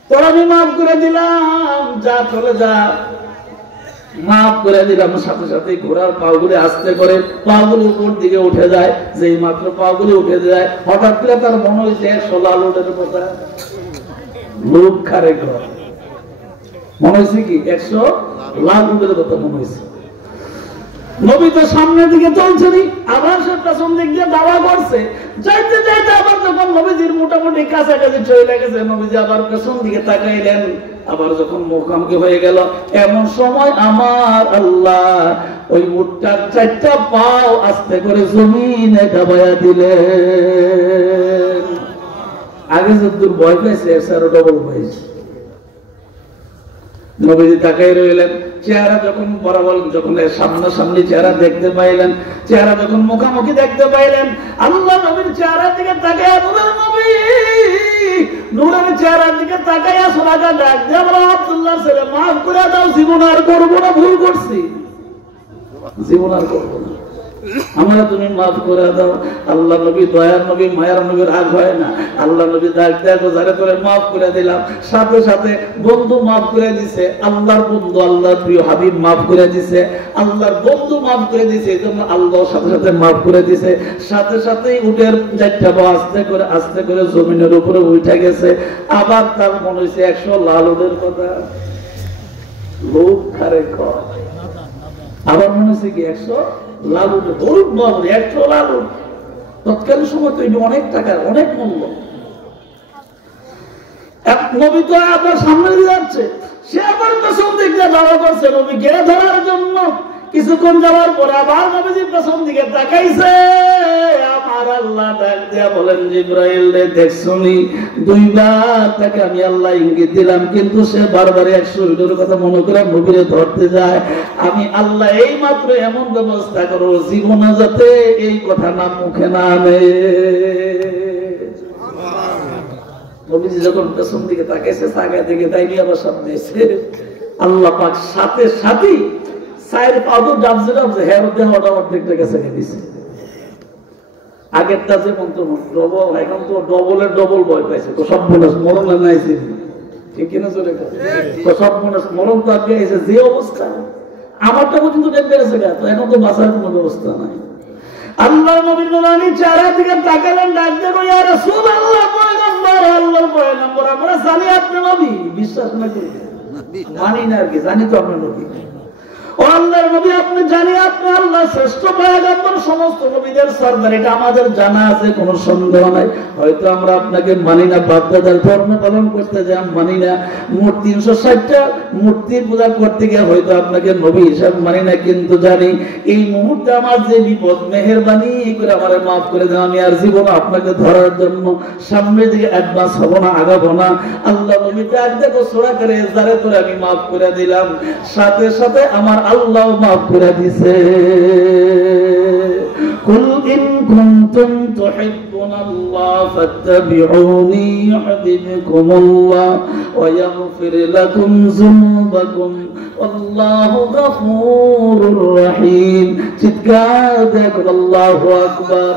তোর আমি মাফ করে দিলাম, যা চলে যা, মাফ করে দিলাম। সাথে সাথে ঘোড়ার পাগুলি আস্তে করে পাগুলি উপর দিকে উঠে যায়। যেই মাত্র পাগুলি উঠে যায়, হঠাৎ করে তার মনে হয়েছে 100 লাল উটের কথা। লোক খারে ঘর মনে হয়েছে কি 100 লাল উটের কথা মনে হয়েছে। নবী তো সামনের দিকে চলছেনি, আবার সে পেছন দিক দিয়ে দাওয়া করছে। যাইতে যাইতে আবার যখন নবীজির মোটামুটি কাছাকাছি চলে গেছে, নবীজি আবার পেছন দিকে তাকাইলেন। আবার যখন মুখোমুখি হয়ে গেল, এমন সময় আমার আল্লাহ ওই উটটার 4টা পাও আস্তে করে জমিনে দাবায়া দিলেন। আগে যদ্দূর ভয় পেয়েছে এর আরো ডবল হয়েছে। নবীজি তাকাই রইলেন। চেহারা যখন বরাবর, যখন সামনাসামনি চেহারা দেখতে পাইলেন, চেহারা যখন মুখামুখি দেখতে পাইলেন, আল্লাহ নবীর চেহারার দিকে তাকাইয়া বলেন, নবী নূরের চেহারার দিকে তাকাইয়া সোনাটা ডাক দিয়ে বলো, আব্দুল্লাহর ছেলে মাফ করে দাও, জীবন আর করবো না, ভুল করছি, জীবন আর করবো না, আমরা তুমি মাফ করে দাও। আল্লাহ নবী দয়ার নবী, মায়ার নবী, রাগ হয় না। আল্লাহ নবী ডাক দেখো যারে করে মাফ করে দিলাম, সাথে সাথে বন্ধু মাফ করে দিছে, আল্লাহর বন্ধু, আল্লাহর প্রিয় হাবিব মাফ করে দিছে, আল্লাহর বন্ধু মাফ করে দিছে, এই জন্য আল্লাহ সাথে সাথে মাফ করে দিছে। সাথে সাথেই উটের 4টা পা আস্তে করে জমিনের উপরে উঠে গেছে। আবার তার মনে হয়েছে 100 লাল উটের কথা, লোক খারে কর। আবার মনে হচ্ছে কি 100 লাল উঠে, ধরুন 100 লাল উঠ। তৎকালীন সময় তো এটা অনেক টাকার, অনেক মূল্য। এক নবী তো আবার সামনে দিয়ে যাচ্ছে, সে আবার পেছন দিক দিয়ে দাঁড়া করছে নবীকে ধরার জন্য। কিছুক্ষণ যাওয়ার পরে আবার নবীজি পেছন দিকে তাকাইছে। আমার আল্লাহ ডাক দিয়া বলেন, জিবরাইল রে দেখছনি, 2বার তাকে আমি আল্লাহ ইঙ্গিত দিলাম, কিন্তু সে বারবার 100 ইটের কথা মনে করে নবীরে ধরতে যায়। আমি আল্লাহ এই মাত্র এমন ব্যবস্থা করো, জীবনে যাতে এই কথা না মুখে না আনে। নবীজি যখন পেছন দিকে তাকাইছে, তাকায় দিকে তাইনি আবার সামনে এসে আল্লাহ পাক সাথে সাথেই সাইড পাদর ডাবজে ডাবজে হেয়ার দেহটা অর্ধেকটা গেছে দিছে। আগেরটা যে মন্ত্র ডবল, এখন তো ডবলের ডবল ভয় পাইছে। তো সব মনে মরণ নাইছে, ঠিক কিনা চলে গেছে। তো সব মনে মরণ তো আগে এসে যে অবস্থা, আমারটা পর্যন্ত দেখতে গেছে গা, তো এখন তো বাঁচার কোনো ব্যবস্থা নাই। আল্লাহ নবীর নূরানী চেহারা দিকে তাকালেন, ডাক দিয়ে কই, ইয়া রাসূলুল্লাহ, পয়গম্বর, আল্লাহর পয়গম্বর, আমরা জানি আপনি নবী, বিশ্বাস না করি, মানি না আর কি, জানি তো আপনি নবী। ও আল্লাহর নবী, আপনি জানি আপনি আল্লাহর শ্রেষ্ঠ পয়গম্বর, সমস্ত নবীদের সরদার, এটা আমাদের জানা আছে, কোনো সন্দেহ নাই। হয়তো আমরা আপনাকে মানি না, বাপদাদার ধর্ম পালন করতে যাই মানি না, মোট 360টা মূর্তির পূজা করতে গিয়ে হয়তো আপনাকে নবী হিসাব মানি না, কিন্তু জানি এই মুহূর্তে আমার যে বিপদ, মেহেরবানি করে আমারে মাফ করে দেন। আমি আর জীবন আপনাকে ধরার জন্য সামনের দিকে অ্যাডভান্স হব না, আগাবো না। আল্লাহ নবী ডাক দেখো, সূরা করে যারে তোরে আমি মাফ করে দিলাম, সাথে সাথে আমার আল্লাহ মাফ করে দিছে। কুল ইন কুনতুম তুহিব্বুনাল্লাহ ফাত্তাবিউনি ইউহিব্বুকুমুল্লাহ ওয়া ইয়াগফির লাকুম যুনুবাকুম আল্লাহু গফুরুর রহিম। চিৎকার দেখো, আল্লাহু আকবার,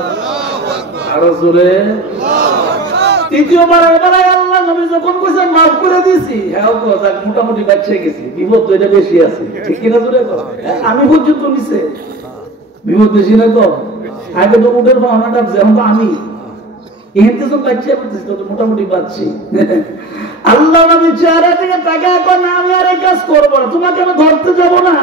আর জোরে। তৃতীয়বার এবারে আল্লাহ নবী যখন কইছেন মাফ করে দিছি, হ্যাঁ কথা মোটামুটি বাঁচিয়ে গেছি, বিপদ তো এটা বেশি আছে, ঠিক কিনা জোরে কর। আমি পর্যন্ত নিছে বিপদ বেশি না তো, আগে তো উঠের ভাবনাটা যেমন তো আমি এখানে তো বাঁচিয়ে পড়তেছি, তো মোটামুটি বাঁচছি। আল্লাহ নবী চেহারা থেকে তাকায় এখন, আমি আর এই কাজ করবো না, তোমাকে আমি ধরতে যাবো না,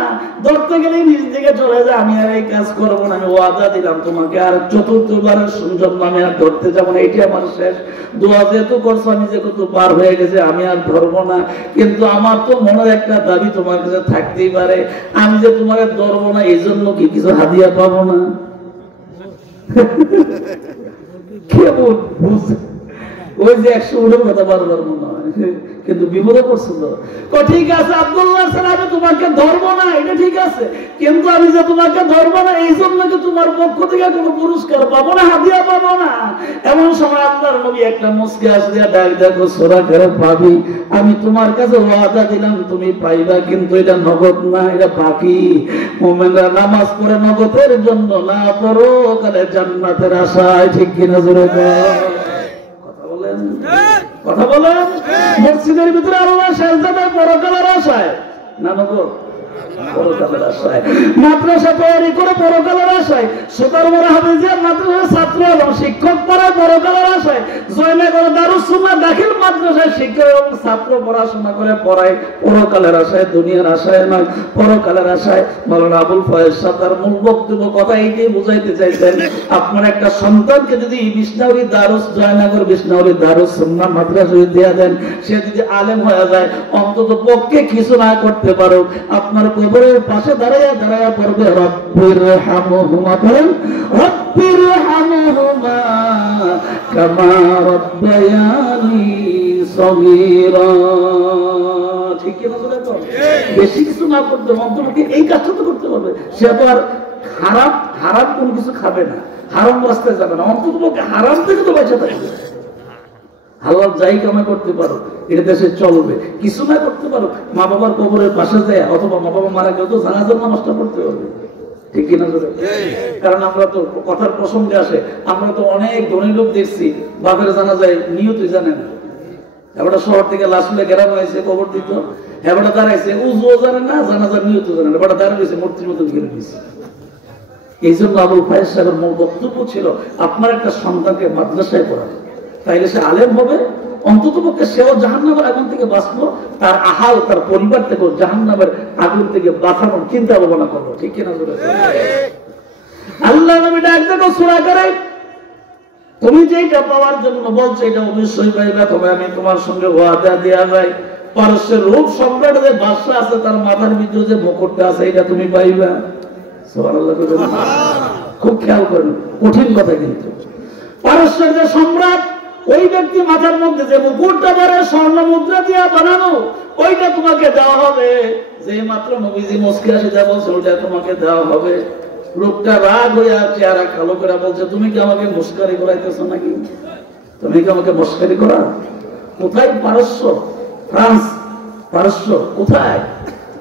ধরতে গেলেই নিজ দিকে চলে যায়, আমি আর এই কাজ করবো না, আমি ওয়াদা দিলাম তোমাকে, আর 4বার জন্য আমি আর ধরতে যাবো না, এটি আমার শেষ। দোয়া যেহেতু করছো, আমি যেহেতু পার হয়ে গেছে, আমি আর ধরবো না, কিন্তু আমার তো মনের একটা দাবি তোমার কাছে থাকতেই পারে, আমি যে তোমাকে ধরবো না এই জন্য কি কিছু হাদিয়া পাবো না? কেমন বুঝ, ওই যে 100 উটের কথা বারবার মনে হয়, কিন্তু বিপদে পড়ছিল। ঠিক আছে আব্দুল্লাহ স্যার, আমি তোমাকে ধরবো না, এটা ঠিক আছে, কিন্তু আমি যে তোমাকে ধরবো না এই জন্য কি তোমার পক্ষ থেকে কোনো পুরস্কার পাবো না, হাদিয়া পাবো না? এমন সময় আল্লাহর নবী একটা মুস্কি আসিয়া ডাক দেখো, সূরা করে পাবি, আমি তোমার কাছে ওয়াদা দিলাম তুমি পাইবা, কিন্তু এটা নগদ না, এটা বাকি। মুমিনরা নামাজ পড়ে নগদের জন্য না, পরকালে জান্নাতের আশায়, ঠিক কিনা জোরে কথা বলেন। মসজিদের ভিতরে আল্লাহ সেজদা দেয় পরকালের আশায়, না নগদ? পরকালের আশায়। মাদ্রাসা তৈরি করে পরকালের আশায়, সুতারমরা হাফেজিয়া মাদ্রাসার ছাত্র এবং শিক্ষক পড়ায় পরকালের আশায়, জয়নগর দারুস সুন্নাহ দাখিল মাদ্রাসায় শিক্ষক এবং ছাত্র পড়াশোনা করে পড়ায় পরকালের আশায়, দুনিয়ার আশায় নয়, পরকালের আশায়। মাওলানা আবুল ফয়েজ সাহেব তার মূল বক্তব্য কথা এইটাই বুঝাইতে চাইছেন, আপনার একটা সন্তানকে যদি বিষ্ণাউরি দারুস জয়নগর বিষ্ণাউরি দারুস সুন্নাহ মাদ্রাসায় দিয়ে দেন, সে যদি আলেম হয়ে যায়, অন্তত পক্ষে কিছু না করতে পারো, আপনার কবরের পাশে দাঁড়াইয়া দাঁড়াইয়া পড়বে রব্বির হামহুমা, বলেন রব্বির হামহুমা কামা রাব্বায়ানি সগীরা। ঠিক কি না? বেশি কিছু না করতে, অন্তত এই কাজটা তো করতে হবে। সে তো আর হারাম হারাম কোন কিছু খাবে না, হারাম রাস্তায় যাবে না, অন্তত পক্ষে হারাম থেকে তো বেঁচে থাকবে। হালাল যাই কামাই করতে পারো, এটা দেশে চলবে। কিছু না করতে পারো, মা বাবার কবরের পাশে যায়, অথবা মা বাবা মারা গেলে তো জানাজার নামাজটা পড়তে পারবে। ঠিক কিনা? কারণ আমরা তো কথার প্রসঙ্গে আসে, আমরা তো অনেক ধনী লোক দেখছি বাপের জানাজায় নিয়তই জানে না। এবারটা শহর থেকে লাশ মিলে গ্রাম হয়েছে, কবর দিত, এবারটা দাঁড়াইছে উজুও জানে না, জানাজার নিয়তও জানে না, এবারটা দাঁড়িয়েছে মূর্তির মতো ঘিরে দিয়েছে। এই জন্য আবুল ফয়েজ সাহেবের মূল বক্তব্য ছিল আপনার একটা সন্তানকে মাদ্রাসায় পড়াবে, তাইলে সে আলেম হবে, অন্তত পক্ষে সেও জাহান্নামের আগুন থেকে বাঁচলো, তার আহাল তার পরিবার থেকে জাহান্নামের আগুন থেকে বাঁচানোর চিন্তা ভাবনা করলো। ঠিক কিনা? আল্লাহ নবী ডাক দেখো সূরা করে, তুমি যেটা পাওয়ার জন্য বলছো এটা অবশ্যই পাইবা, তবে আমি তোমার সঙ্গে ওয়াদা দেয়া যায়, পারস্যের রূপ সম্রাট যে বাদশা আছে তার মাথার ভিতরে যে মুকুটটা আছে এটা তুমি পাইবা। সুবহানাল্লাহ। খুব খেয়াল করেন, কঠিন কথা কিন্তু। পারস্যের যে সম্রাট, ওই ব্যক্তি মাথার মধ্যে যে মুকুটটা পরে স্বর্ণ মুদ্রা দিয়ে বানানো, ওইটা তোমাকে দেওয়া হবে। যে মাত্র নবীজি মুস্কি হাসি যা বলছে ওইটা তোমাকে দেওয়া হবে। লোকটা রাগ হইয়া চেহারা কালো করে বলছে, তুমি কি আমাকে মুস্কারি করাইতেছো নাকি? তুমি কি আমাকে মুস্কারি করা? কোথায় পারস্য? ফ্রান্স পারস্য কোথায়?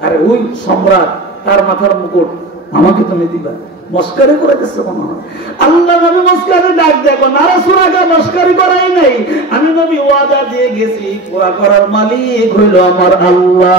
আরে ওই সম্রাট, তার মাথার মুকুট আমাকে তুমি দিবা? মস্কারি করাইতেছে মনে হয়। আল্লাহ নবী মস্কারি ডাক দেখো না, রাসূলকে মস্কারি করাই নাই, আমি নবী ওয়াদা দিয়ে গেছি, পুরা করার মালিক হইল আমার আল্লাহ।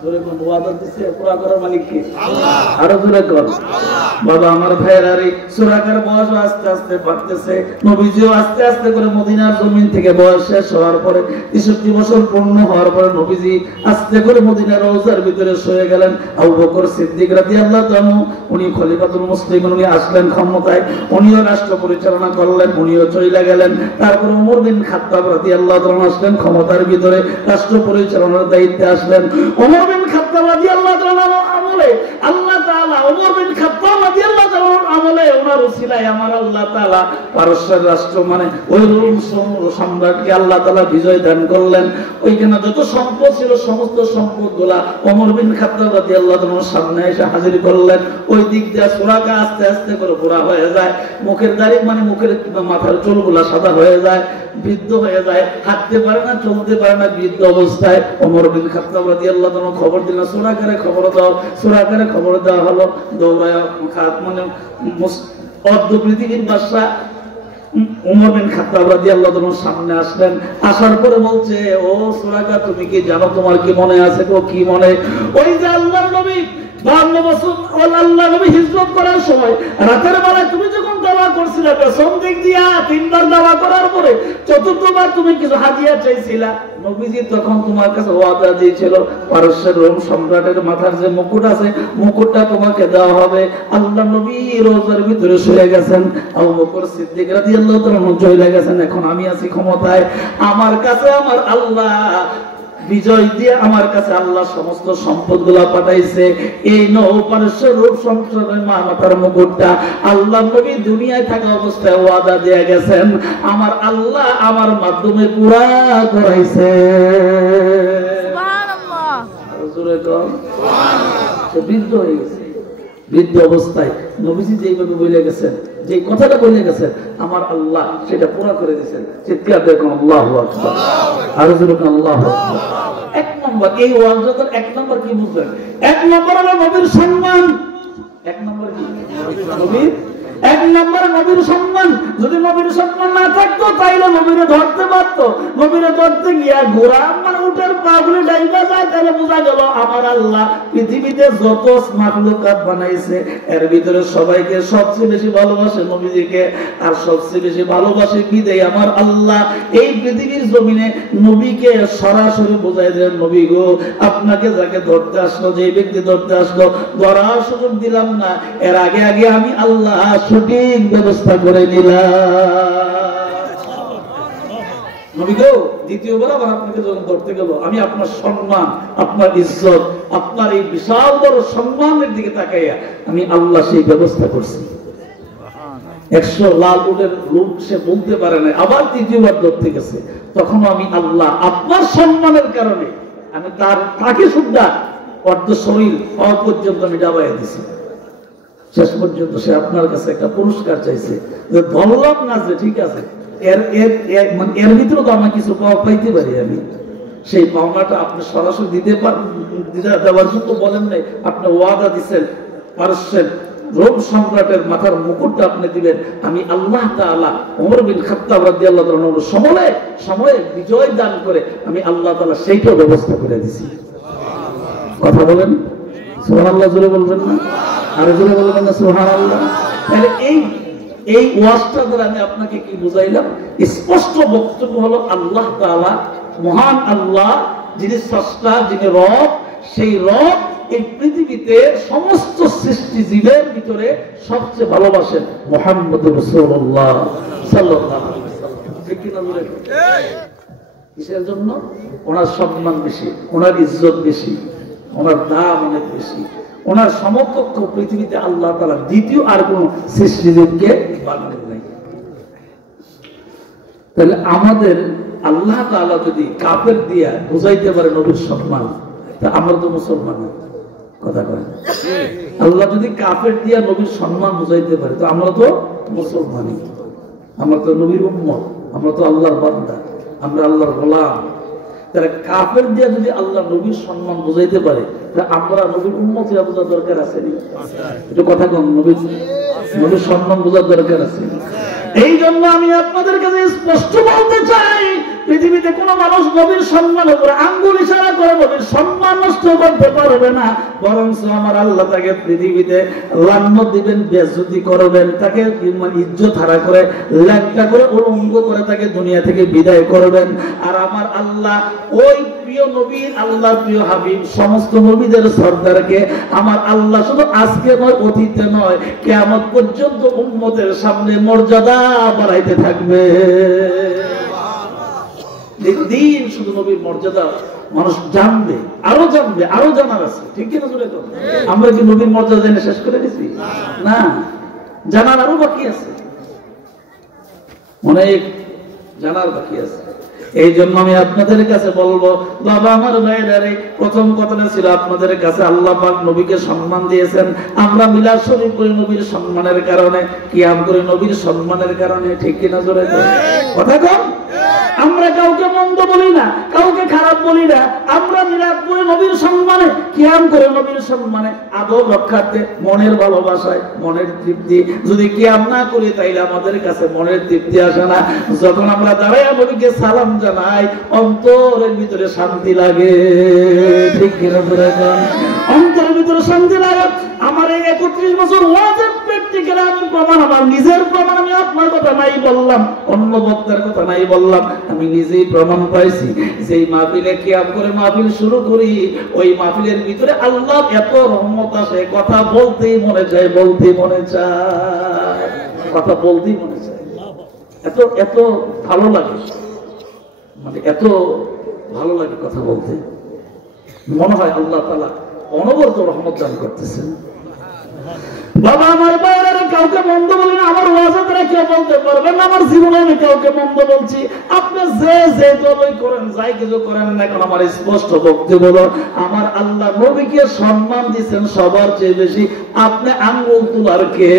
জোরে কোন ওয়াদা দিছে, পুরা করার মালিক কে? আল্লাহ। আরো জোরে কোন আল্লাহ। বাবা আমার ভাইয়েরা রে, সূরাকার বয়স আস্তে আস্তে বাড়তেছে, নবীজিও আস্তে আস্তে করে মদিনার জমিন থেকে বয়স শেষ হওয়ার পরে 63 বছর পূর্ণ হওয়ার পরে নবীজি আস্তে করে মদিনার রওজার ভিতরে শুয়ে গেলেন। আবু বকর সিদ্দিক রাদিয়াল্লাহু তাআলা উনি খলিফাতুল মুসলিমিন, উনি আসলেন ক্ষমতায়, উনিও রাষ্ট্র পরিচালনা করলেন, উনিও চলে গেলেন। তারপর ওমর বিন খাত্তাব রাদিয়াল্লাহু তাআলা আসলেন ক্ষমতার ভিতরে, রাষ্ট্র পরিচালনার দায়িত্বে আসলেন। ওমর বিন খাত্তাব রাদিয়াল্লাহু তাআলা আমলে আল্লাহ তাআলা, ওমর বিন খাত্তাব রাদিয়াল্লাহু তাআলা আমলে ওনার উসিলায় আমার আল্লাহ তাআলা পারস্যের রাষ্ট্র মানে ওই রোম সম্রাটকে আল্লাহ তাআলা বিজয় দান করলেন। ওইখানে যত সম্পদ ছিল সমস্ত সম্পদগুলা ওমর বিন খাত্তাব রাদিয়াল্লাহু তাআলার সামনে এসে হাজির করলেন। ওই দিক দিয়ে সুরাকা আস্তে আস্তে করে পুরা হয়ে যায়, মুখের দাড়ি মানে মুখের মাথার চুলগুলা সাদা হয়ে যায়, বৃদ্ধ হয়ে যায়, হাঁটতে পারে না, চলতে পারে না, বৃদ্ধ অবস্থায় ওমর বিন খাত্তাব রাদিয়াল্লাহু তাআলা খবর দিলেন, সুরাকারে খবর দাও। সুরাকারে খবর দেওয়া হলো, দৌড়ায় মানে অর্ধ পৃথিবীর বাদশা ওমর বিন খাত্তাব রাদিয়াল্লাহু তাআলার সামনে আসলেন। আসার পরে বলছে, ও সুরাকা তুমি কি জানো, তোমার কি মনে আছে? কি মনে? ওই যে আল্লাহর নবী 52 বছর আল্লাহ নবী হিজরত করার সময় রাতের বেলায় তুমি যখন দাওয়া করছিলে, পেছন দিক দিয়া 3 বার দাওয়া করার পরে চতুর্থবার তুমি কিছু হাদিয়া চাইছিলা, নবীজি তখন তোমার কাছে ওয়াদা দিয়েছিল পারস্যের রোম সম্রাটের মাথার যে মুকুট আছে মুকুটটা তোমাকে দেওয়া হবে। আল্লাহ নবী রোজার ভিতরে শুয়ে গেছেন, আবু বকর সিদ্দিক রাদিয়াল্লাহু তাআলা চলে গেছেন। এখন আমি আছি ক্ষমতায়, আমার কাছে আমার আল্লাহ বিজয় দিয়ে আমার কাছে আল্লাহ সমস্ত সম্পদগুলা পাঠাইছে। এই পারস্যের রূপ সংসারের মাথার মুকুটটা আল্লাহ নবী দুনিয়ায় থাকা অবস্থায় ওয়াদা দিয়ে গেছেন, আমার আল্লাহ আমার মাধ্যমে পুরা করাইছে। সুবহানাল্লাহ। জোরে কর সুবহানাল্লাহ। বৃদ্ধ হয়ে গেছে, বৃদ্ধ অবস্থায় নবীজি যেইভাবে বলে গেছেন, যে কথাটা বলে গেছেন, আমার আল্লাহ সেটা পুরা করে দিয়েছেন। চিৎকার দেখুন আল্লাহু আকবার, আরো জোরে বলুন আল্লাহু আকবার। এক নম্বর এই ওয়াজের এক নম্বর কি বুঝবেন? এক নম্বর হলো নবীর সম্মান। এক নম্বর কি? নবীর এক নম্বর নবীর সম্মান। যদি নবীর সম্মান না থাকতো তাইলে নবীরে ধরতে পারতো, নবীরে ধরতে গিয়া ঘোড়া মানে উটের পাগুলো ডাইবা যায়, তাহলে বোঝা গেল আমার আল্লাহ পৃথিবীতে যত মাখলুকাত বানাইছে এর ভিতরে সবাইকে সবচেয়ে বেশি ভালোবাসে নবীজিকে, আর সবচেয়ে বেশি ভালোবাসে বিদায় আমার আল্লাহ এই পৃথিবীর জমিনে নবীকে সরাসরি বোঝাই দেন, নবী গো আপনাকে যাকে ধরতে আসলো, যে ব্যক্তি ধরতে আসলো, ধরার সুযোগ দিলাম না, এর আগে আগে আমি আল্লাহ সঠিক ব্যবস্থা করে নিলাম। নবী গো দ্বিতীয়বার আবার আপনাকে যখন ধরতে গেল, আমি আপনার সম্মান, আপনার ইজ্জত, আপনার এই বিশাল বড় সম্মানের দিকে তাকাইয়া আমি আল্লাহ সেই ব্যবস্থা করছি। 100 লাল উটের লোক সে বলতে পারে না, আবার তৃতীয়বার ধরতে গেছে, তখন আমি আল্লাহ আপনার সম্মানের কারণে আমি তাকে সুদ্ধা অর্ধ শরীর হওয়া পর্যন্ত আমি ডাবাইয়া দিছি। শেষ পর্যন্ত সে আপনার কাছে একটা পুরস্কার চাইছে যে ধরলাম না, যে ঠিক আছে এর ভিতরে তো আমরা কিছু পাওয়া পাইতে পারি, আমি সেই পাওনাটা আপনি সরাসরি দেওয়ার জন্য বলেন নাই, আপনি ওয়াদা দিচ্ছেন পারস্যের রোম সম্রাটের মাথার মুকুটটা আপনি দিবেন, আমি আল্লাহ তাআলা ওমর বিন খাত্তাব রাদিয়াল্লাহু তাআলার সময়ে বিজয় দান করে আমি আল্লাহ তাআলা সেইটাও ব্যবস্থা করে দিছি। কথা বলেন সুবহানাল্লাহ, জোরে বলবেন না, আর জোরে বলবেন না সুবহানাল্লাহ। তাহলে এই ওয়াজটা দ্বারা আমি আপনাকে কি বুঝাইলাম? স্পষ্ট বক্তব্য হলো আল্লাহ তাআলা মহান আল্লাহ, যিনি স্রষ্টা, যিনি রব, সেই রব এই পৃথিবীতে সমস্ত সৃষ্টি জীবের ভিতরে সবচেয়ে ভালোবাসেন মুহাম্মদুর রাসূলুল্লাহ সাল্লাল্লাহু আলাইহি ওয়াসাল্লাম। ঠিক কি না বলেন? কিসের জন্য? ওনার সম্মান বেশি, ওনার ইজ্জত বেশি, ওনার দাম অনেক বেশি, ওনার সমকক্ষ পৃথিবীতে আল্লাহ তাআলা দ্বিতীয় আর কোন সৃষ্টিজীবকে বানান নাই। তাহলে আমাদের আল্লাহ তাআলা যদি কাফের দিয়া বুঝাইতে পারে নবীর সম্মান, তা আমরা তো মুসলমান। কথা কয় আল্লাহ যদি কাফের দিয়া নবীর সম্মান বুঝাইতে পারে, তো আমরা তো মুসলমানই, আমরা তো নবীর উম্মত, আমরা তো আল্লাহর বান্দা, আমরা আল্লাহর গোলাম। তারা কাফের দিয়া যদি আল্লাহ নবীর সম্মান বুঝাইতে পারে, তা আমরা নবীর উম্মত হইয়া বোঝার দরকার আছে নি? একটু কথা কম, নবীর সম্মান বোঝার দরকার আছে। এই জন্য আমি আপনাদের কাছে স্পষ্ট বলতে চাই, পৃথিবীতে কোন মানুষ নবীর সম্মানের উপরে আঙ্গুল ইশারা করে নবীর সম্মান নষ্ট করতে পারবে না, বরং আমার আল্লাহ তাকে পৃথিবীতে লানত দিবেন, বেইজ্জতি করবেন, তাকে ইজ্জত হারা করে ল্যাংটা করে উলঙ্গ করে তাকে দুনিয়া থেকে বিদায় করবেন। আর আমার আল্লাহ ওই প্রিয় নবীর, আল্লাহর প্রিয় হাবিব, সমস্ত নবীদের সর্দারকে আমার আল্লাহ শুধু আজকে নয়, অতীতে নয়, কিয়ামত পর্যন্ত উম্মতের সামনে মর্যাদা বাড়াইতে থাকবে। দিন শুধু নবীর মর্যাদা মানুষ জানবে, আরো জানবে, আরো জানার আছে। ঠিক কিনা জোরে তো? আমরা কি নবীর মর্যাদা জেনে শেষ করে দিছি? না, জানার আরো বাকি আছে, অনেক জানার বাকি আছে। এই জন্য আমি আপনাদের কাছে বলবো, বাবা আমার ভাইয়েরা, প্রথম কথাটা ছিল আপনাদের কাছে আল্লাহ পাক নবীকে সম্মান দিয়েছেন। আমরা মিলাদ শরীফ করি নবীর সম্মানের কারণে, কিয়াম করি নবীর সম্মানের কারণে। ঠিক কিনা জোরে কথা কম? আমরা কাউকে মন্দ বলি না, কাউকে খারাপ বলি না, আমরা মিলাদ করি নবীর সম্মানে, কিয়াম করে নবীর সম্মানে, আদব রক্ষার্থে, মনের ভালোবাসায়, মনের তৃপ্তি। যদি কিয়াম না করি তাইলে আমাদের কাছে মনের তৃপ্তি আসে না। যখন আমরা দাঁড়ায় নবীকে সালাম জানাই, অন্তরের ভিতরে শান্তি লাগে। ঠিক কিনা বলে অন্তরের ভিতরে শান্তি লাগে। আমার এই 31 বছর ওয়াজিব প্র্যাকটিক্যাল আমি প্রমাণ, আমার নিজের প্রমাণ, আমি আপনার কথা নাই বললাম, অন্য বক্তার কথা নাই বললাম, আমি নিজেই প্রমাণ পাইছি। যেই মাহফিলে কিয়াম করে মাহফিল শুরু করি, ওই মাহফিলের ভিতরে আল্লাহ এত রহমত আসে, কথা বলতেই মনে চায়, বলতেই মনে চায়, কথা বলতেই মনে চায়, এত এত ভালো লাগে, মানে এত ভালো লাগে কথা বলতে। মনে হয় আল্লাহ তাআলা অনবরত রহমত দান করতেছেন। বাবা আমার বাইরে কাউকে মন্দ বলি না, আমার ওয়াজে তারা কেউ বলতে পারবেন না আমার জীবনে আমি কাউকে মন্দ বলছি। আপনি যে দলই করেন, যাই কিছু করেন না কেন, আমার স্পষ্ট বক্তব্য হলো আমার আল্লাহ নবীকে সম্মান দিচ্ছেন সবার চেয়ে বেশি। আপনি আঙ্গুল তোলার কে?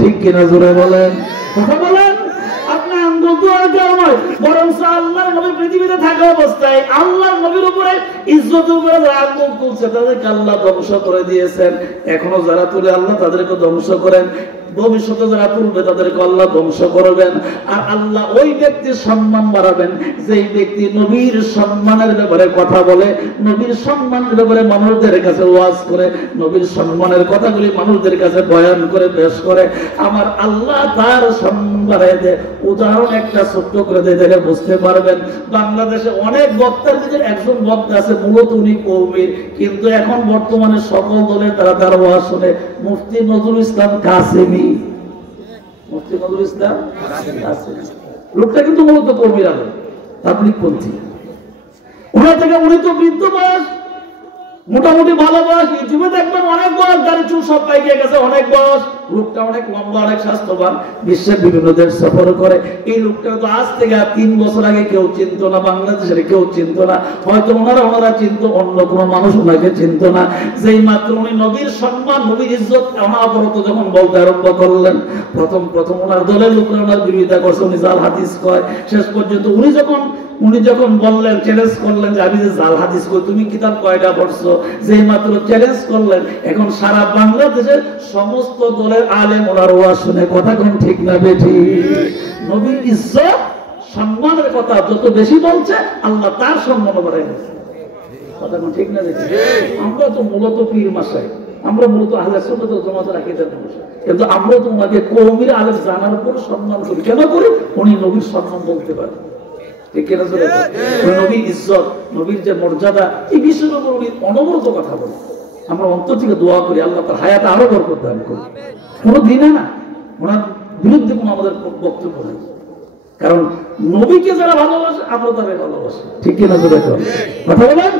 ঠিক কিনা জোরে বলেন, কথা বলেন। আপনি আঙ্গুল তোলার কেউ নয়, বরং আল্লাহর নবী পৃথিবীতে থাকা অবস্থায় আল্লাহর নবীর উপরে ইজ্জতের উপরে যারা আঙ্গুল তুলছে তাদেরকে আল্লাহ ধ্বংস করে দিয়েছেন। এখনো যারা তুলে আল্লাহ তাদেরকে ধ্বংস করেন। ভবিষ্যতে যারা তুলবে তাদেরকে আল্লাহ ধ্বংস করবেন। আর আল্লাহ ওই ব্যক্তির সম্মান বাড়াবেন যেই ব্যক্তি নবীর সম্মানের ব্যাপারে কথা বলে, নবীর সম্মানের ব্যাপারে মানুষদের কাছে ওয়াজ করে, নবীর সম্মানের কথাগুলি মানুষদের কাছে বয়ান করে পেশ করে। আমার আল্লাহ তার সম্মান বাড়ায় দেয়। উদাহরণ একটা ছোট্ট করে দিয়ে দেখে বুঝতে পারবেন। বাংলাদেশে অনেক বক্তার ভিতরে একজন বক্তা আছে, মূলত উনি কওমি, কিন্তু এখন বর্তমানে সকল দলে তারা তার ওয়াজ শুনে। মুফতি নজরুল ইসলাম কাসেমি, মুফতি নজরুল ইসলাম কাসেমি লোকটা কিন্তু মূলত কওমির আলেম, তাবলীগপন্থী। ওনার থেকে উনি তো বৃদ্ধ বয়স, মোটামুটি ভালো বয়স, ইউটিউবে দেখবেন অনেক বয়স, দাড়ি চুল সব পাইকে গেছে, অনেক বয়স। লোকটা অনেক লম্বা, অনেক স্বাস্থ্যবান, বিশ্বের বিভিন্ন দেশ সফর করে। এই লোকটা তো আজ থেকে 3 বছর আগে কেউ চিনতো না, বাংলাদেশের কেউ চিনতো না। হয়তো ওনারা চিনতো, অন্য কোনো মানুষ ওনাকে চিনতো না। যেই মাত্র উনি নবীর সম্মান, নবীর ইজ্জত অনাবরত যখন বলতে আরম্ভ করলেন, প্রথম ওনার দলের লোকরা ওনার বিরোধিতা করছে, উনি জাল হাদিস কয়। শেষ পর্যন্ত উনি যখন বললেন, চ্যালেঞ্জ করলেন যে আমি যে জাল হাদিস কই, তুমি কিতাব কয়টা পড়ছো, যেই মাত্র চ্যালেঞ্জ করলেন, এখন সারা বাংলাদেশের সমস্ত দলের আলেম ওনার ওয়াজ শুনে। কথা কোন ঠিক না বেঠিক? নবীর ইজ্জত সম্মানের কথা যত বেশি বলছে, আল্লাহ তার সম্মান বাড়ায় দিয়েছে। কথা কোন ঠিক না বেঠিক? আমরা তো মূলত পীর মাসাই, আমরা মূলত আহলে সুন্নাত ওয়াল জামাতের আকীদার মানুষ, কিন্তু আমরা তো ওনাকে কওমির আলেম জানার পর সম্মান করি। কেন করি? উনি নবীর সম্মান বলতে পারেন। নবীর ইজ্জত, নবীর যে মর্যাদা, এই বিষয়ের উপর উনি অনবরত কথা বলেন। আমরা অন্তর থেকে দোয়া করি আল্লাহ তার হায়াতে আরো বরকত দান করুন। কোনো দিনে না ওনার বিরুদ্ধে কোনো আমাদের বক্তব্য নেই, কারণ নবীকে যারা ভালোবাসে আমরা তাদের ভালোবাসি। ঠিক কিনা জোরে কথা বলেন?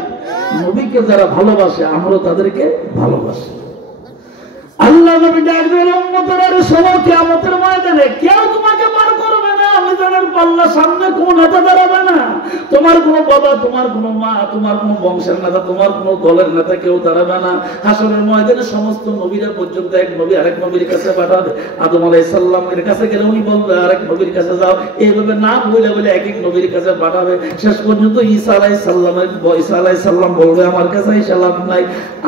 নবীকে যারা ভালোবাসে আমরা তাদেরকে ভালোবাসি। আল্লাহ নবী ডাক দিলেন, উম্মতের সবাই কিয়ামতের ময়দানে কেউ তোমাকে পার করবে না, মিজানের পাল্লার সামনে কোন নেতা দাঁড়াবে না, তোমার কোনো বাবা, তোমার কোনো মা, তোমার কোনো বংশের নেতা, তোমার কোনো দলের নেতা কেউ দাঁড়াবে না। হাসরের ময়দানে সমস্ত নবীরা পর্যন্ত এক নবী আরেক নবীর কাছে পাঠাবে। আদম আলাইহিস সালামের কাছে গেলে উনি বলবে আরেক নবীর কাছে যাও, এইভাবে নাম বলে বলে এক এক নবীর কাছে পাঠাবে। শেষ পর্যন্ত ঈসা আলাইহিস সালাম বলবে আমার কাছে ঈসা লাভ নাই,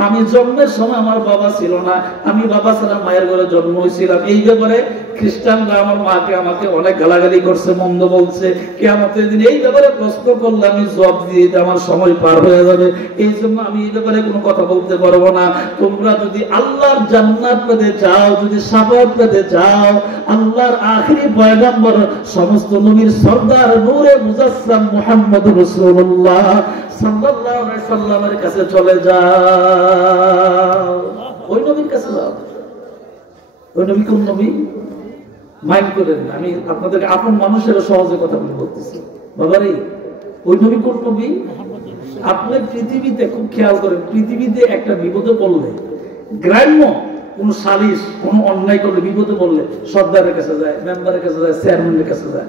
আমি জন্মের সময় আমার বাবা ছিল না, আমি বাবা ছাড়া মায়ের ঘরে জন্ম হয়েছিলাম। এই ব্যাপারে খ্রিস্টানরা আমার মাকে আমাকে অনেক গালাগালি করছে, মন্দ বলছে। কিয়ামতের দিন এই ব্যাপারে প্রশ্ন করলে আমি জবাব দিয়ে দিতে আমার সময় পার হয়ে যাবে, এই জন্য আমি এই ব্যাপারে কোনো কথা বলতে পারবো না। তোমরা যদি আল্লাহর জান্নাত পেতে চাও, যদি শাফাআত পেতে চাও, আল্লাহর আখিরি পয়গম্বর সমস্ত নবীর সরদার নূরে মুজাসসাম মুহাম্মদুর রাসূলুল্লাহ সাল্লাল্লাহু আলাইহি সাল্লামের কাছে চলে যাও। ওই নবীর কাছে যাও। ওই নবী কোন নবী? মাইন্ড করেন, আমি আপনাদেরকে আপন মানুষের সহজে কথা বলতেছি। বাবারে, ওই নবী কোন নবী? আপনি পৃথিবীতে খুব খেয়াল করেন, পৃথিবীতে একটা বিপদে পড়লে, গ্রাম্য কোন সালিশ, কোন অন্যায় করলে বিপদে পড়লে সর্দারের কাছে যায়, মেম্বারের কাছে যায়, চেয়ারম্যানের কাছে যায়,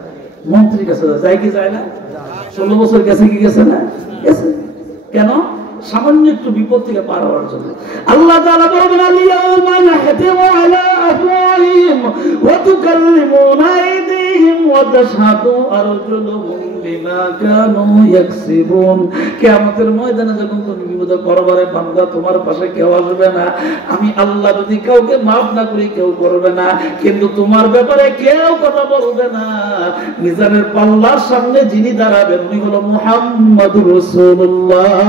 মন্ত্রীর কাছে যায়, যায় কি যায় না? 16 বছর গেছে কি গেছে না? গেছে। কেন? সামান্য একটু বিপদ থেকে পার হওয়ার জন্য। আল্লাহ তাআলা বলেন, আল-ইয়াউমা নাহতিমু আলা আফওয়াহিহিম ওয়া তুকাল্লিমুনা আইদিহিম ওয়া তাশহাদু আরজুলুহুম বিমা কানু ইয়াকসিবুন। কিয়ামতের ময়দানে যখন তুমি বিপদে পড়বে বান্দা, তোমার পাশে কেউ আসবে না। আমি আল্লাহ যদি কাউকে মাফ না করি কেউ করবে না, কিন্তু তোমার ব্যাপারে কেউ কথা বলবে না। মিজানের পাল্লার সামনে যিনি দাঁড়াবেন উনি হলো মুহাম্মদুর রাসূলুল্লাহ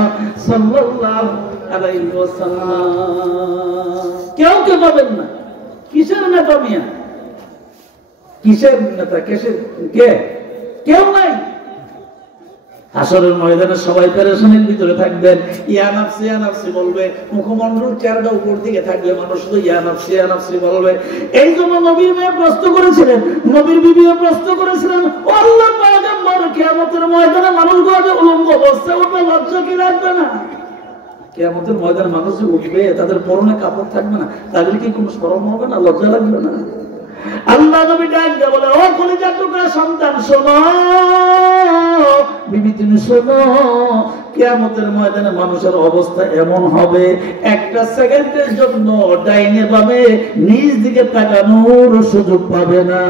সাল্লাল্লাহু আলাইহি ওয়াসাল্লাম। কেউ কে পাবেন না। কিসের নেতা মিয়া? কিসের নেতা? কে? কেউ নাই। হাসরের ময়দানে সবাই পেরেশানির ভিতরে থাকবেন। ইয়া নাফসি ইয়া নাফসি বলবে, মুখমণ্ডল চেহারাটা উপর দিকে থাকবে, মানুষ শুধু ইয়া নাফসি ইয়া নাফসি বলবে। এই জন্য নবীর মেয়ে প্রশ্ন করেছিলেন, নবীর বিবিও প্রশ্ন করেছিলেন, ও আল্লাহর পয়গম্বর, কিয়ামতের ময়দানে মানুষগুলো যে উলঙ্গ অবস্থায় উঠবে, লজ্জা কি লাগবে না? কিয়ামতের ময়দানে মানুষ যে উঠবে, তাদের পরনে কাপড় থাকবে না, তাদের কি কোনো শরম হবে না? লজ্জা লাগবে না? আল্লাহ নবী ডাক দিয়ে বলে, ও কলিজার টুকরা সন্তান শোনো, বিবি তুমি শোনো, কিয়ামতের ময়দানে মানুষের অবস্থা এমন হবে, একটা সেকেন্ডের জন্য ডাইনে বামে নিজ দিকে তাকানোর সুযোগ পাবে না।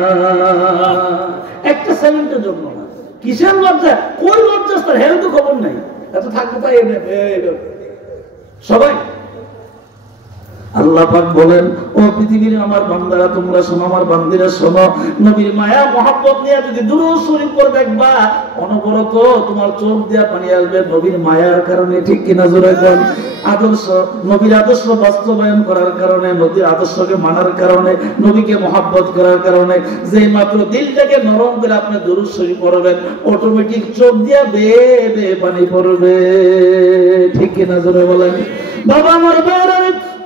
একটা সেকেন্ডের জন্য না। কিসের লজ্জা? কোন লজ্জা? তার হেরে তো খবর নাই, এত থাকবে তাই সবাই। আল্লাহ পাক বলেন, ও পৃথিবীর আমার বান্দারা তোমরা শোনো, আমার বান্দিরা শোনো, নবীর মায়া মহব্বত নিয়ে যদি দুরূদ শরীফ পড়ে দেখবা অনবরত তোমার চোখ দিয়ে পানি আসবে নবীর মায়ার কারণে। ঠিক কিনা জোরে বল? আদর্শ, নবীর আদর্শ বাস্তবায়ন করার কারণে, নবীর আদর্শকে মানার কারণে, নবীকে মহব্বত করার কারণে, যে মাত্র দিলটাকে নরম করে আপনি দুরূদ শরীফ পড়বেন অটোমেটিক চোখ দিয়ে বেয়ে বেয়ে পানি পড়বে। ঠিক কিনা জোরে বলেন? বাবা আমার বাইরে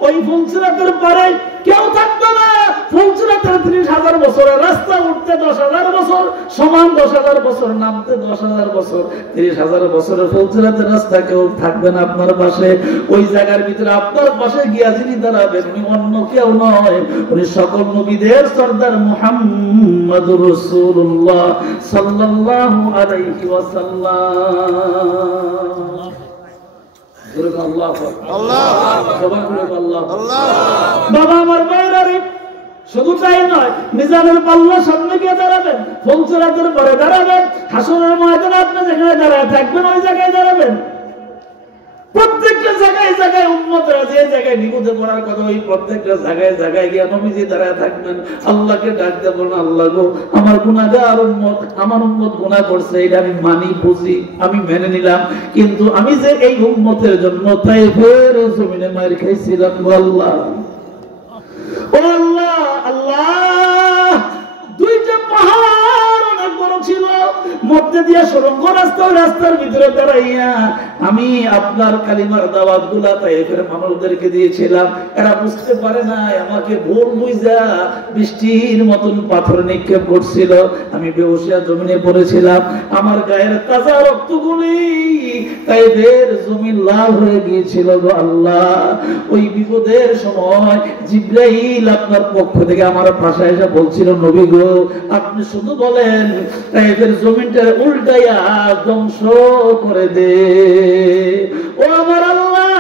ওই ফুলসিরাতের পরে কেউ থাকবে না। ফুলসিরাতের 30,000 বছরের রাস্তা, উঠতে 10,000 বছর, সমান 10,000 বছর, নামতে 10,000 বছর। 30,000 বছরের ফুলসিরাতের রাস্তা কেউ থাকবে না আপনার পাশে। ওই জায়গার ভিতরে আপনার পাশে গিয়া যিনি দাঁড়াবেন উনি অন্য কেউ নয়, উনি সকল নবীদের সরদার মুহাম্মদুর রাসূলুল্লাহ সাল্লাল্লাহু আলাইহি ওয়াসাল্লাম। বাবা আমার বাইরে শুধু তাই নয়, মিজানের পাল্লার সামনে গিয়ে দাঁড়াবেন, ফুলসিরাতের পরে দাঁড়াবেন, হাসরের ময়দানে আপনি যেখানে দাঁড়ায় থাকবেন ওই জায়গায় দাঁড়াবেন। প্রত্যেকটা জায়গায় জায়গায় উম্মতরা যে জায়গায় বিপদে পড়ার কথা ওই প্রত্যেকটা জায়গায় জায়গায় গিয়ে নবীজি দাঁড়ায় থাকবেন। আল্লাহকে ডাক দেব না, আল্লাহ গো আমার গুনাহগার উম্মত, আমার উম্মত গুনাহ করছে, এটা আমি মানি বুঝি, আমি মেনে নিলাম, কিন্তু আমি যে এই উম্মতের জন্য তাইফের জমিনে মার খাইছিলাম গো আল্লাহ, ও আল্লাহ, আল্লাহ দুইটা পাহাড় অনেক বড় ছিল, মধ্যে দিয়ে সুড়ঙ্গ রাস্তা, রাস্তার ভিতরে দাঁড়াইয়া আমি আপনার কালিমার দাওয়াত গুলা তাইফের মানুষদেরকে দিয়েছিলাম। এরা বুঝতে পারে না, আমাকে ভুল বুঝা বৃষ্টির মতন পাথর নিক্ষেপ করছিল, আমি বেহুশিয়া জমিনে পড়েছিলাম, আমার গায়ের তাজা রক্তগুলি তাইফের জমিন লাল হয়ে গিয়েছিল গো আল্লাহ। ওই বিপদের সময় জিবরাইল আপনার পক্ষ থেকে আমার পাশে এসে বলছিল, নবী গো আপনি শুধু বলেন তাইফের জমিনটা উল্টাইয়া ধ্বংস করে দে। ও আমার আল্লাহ,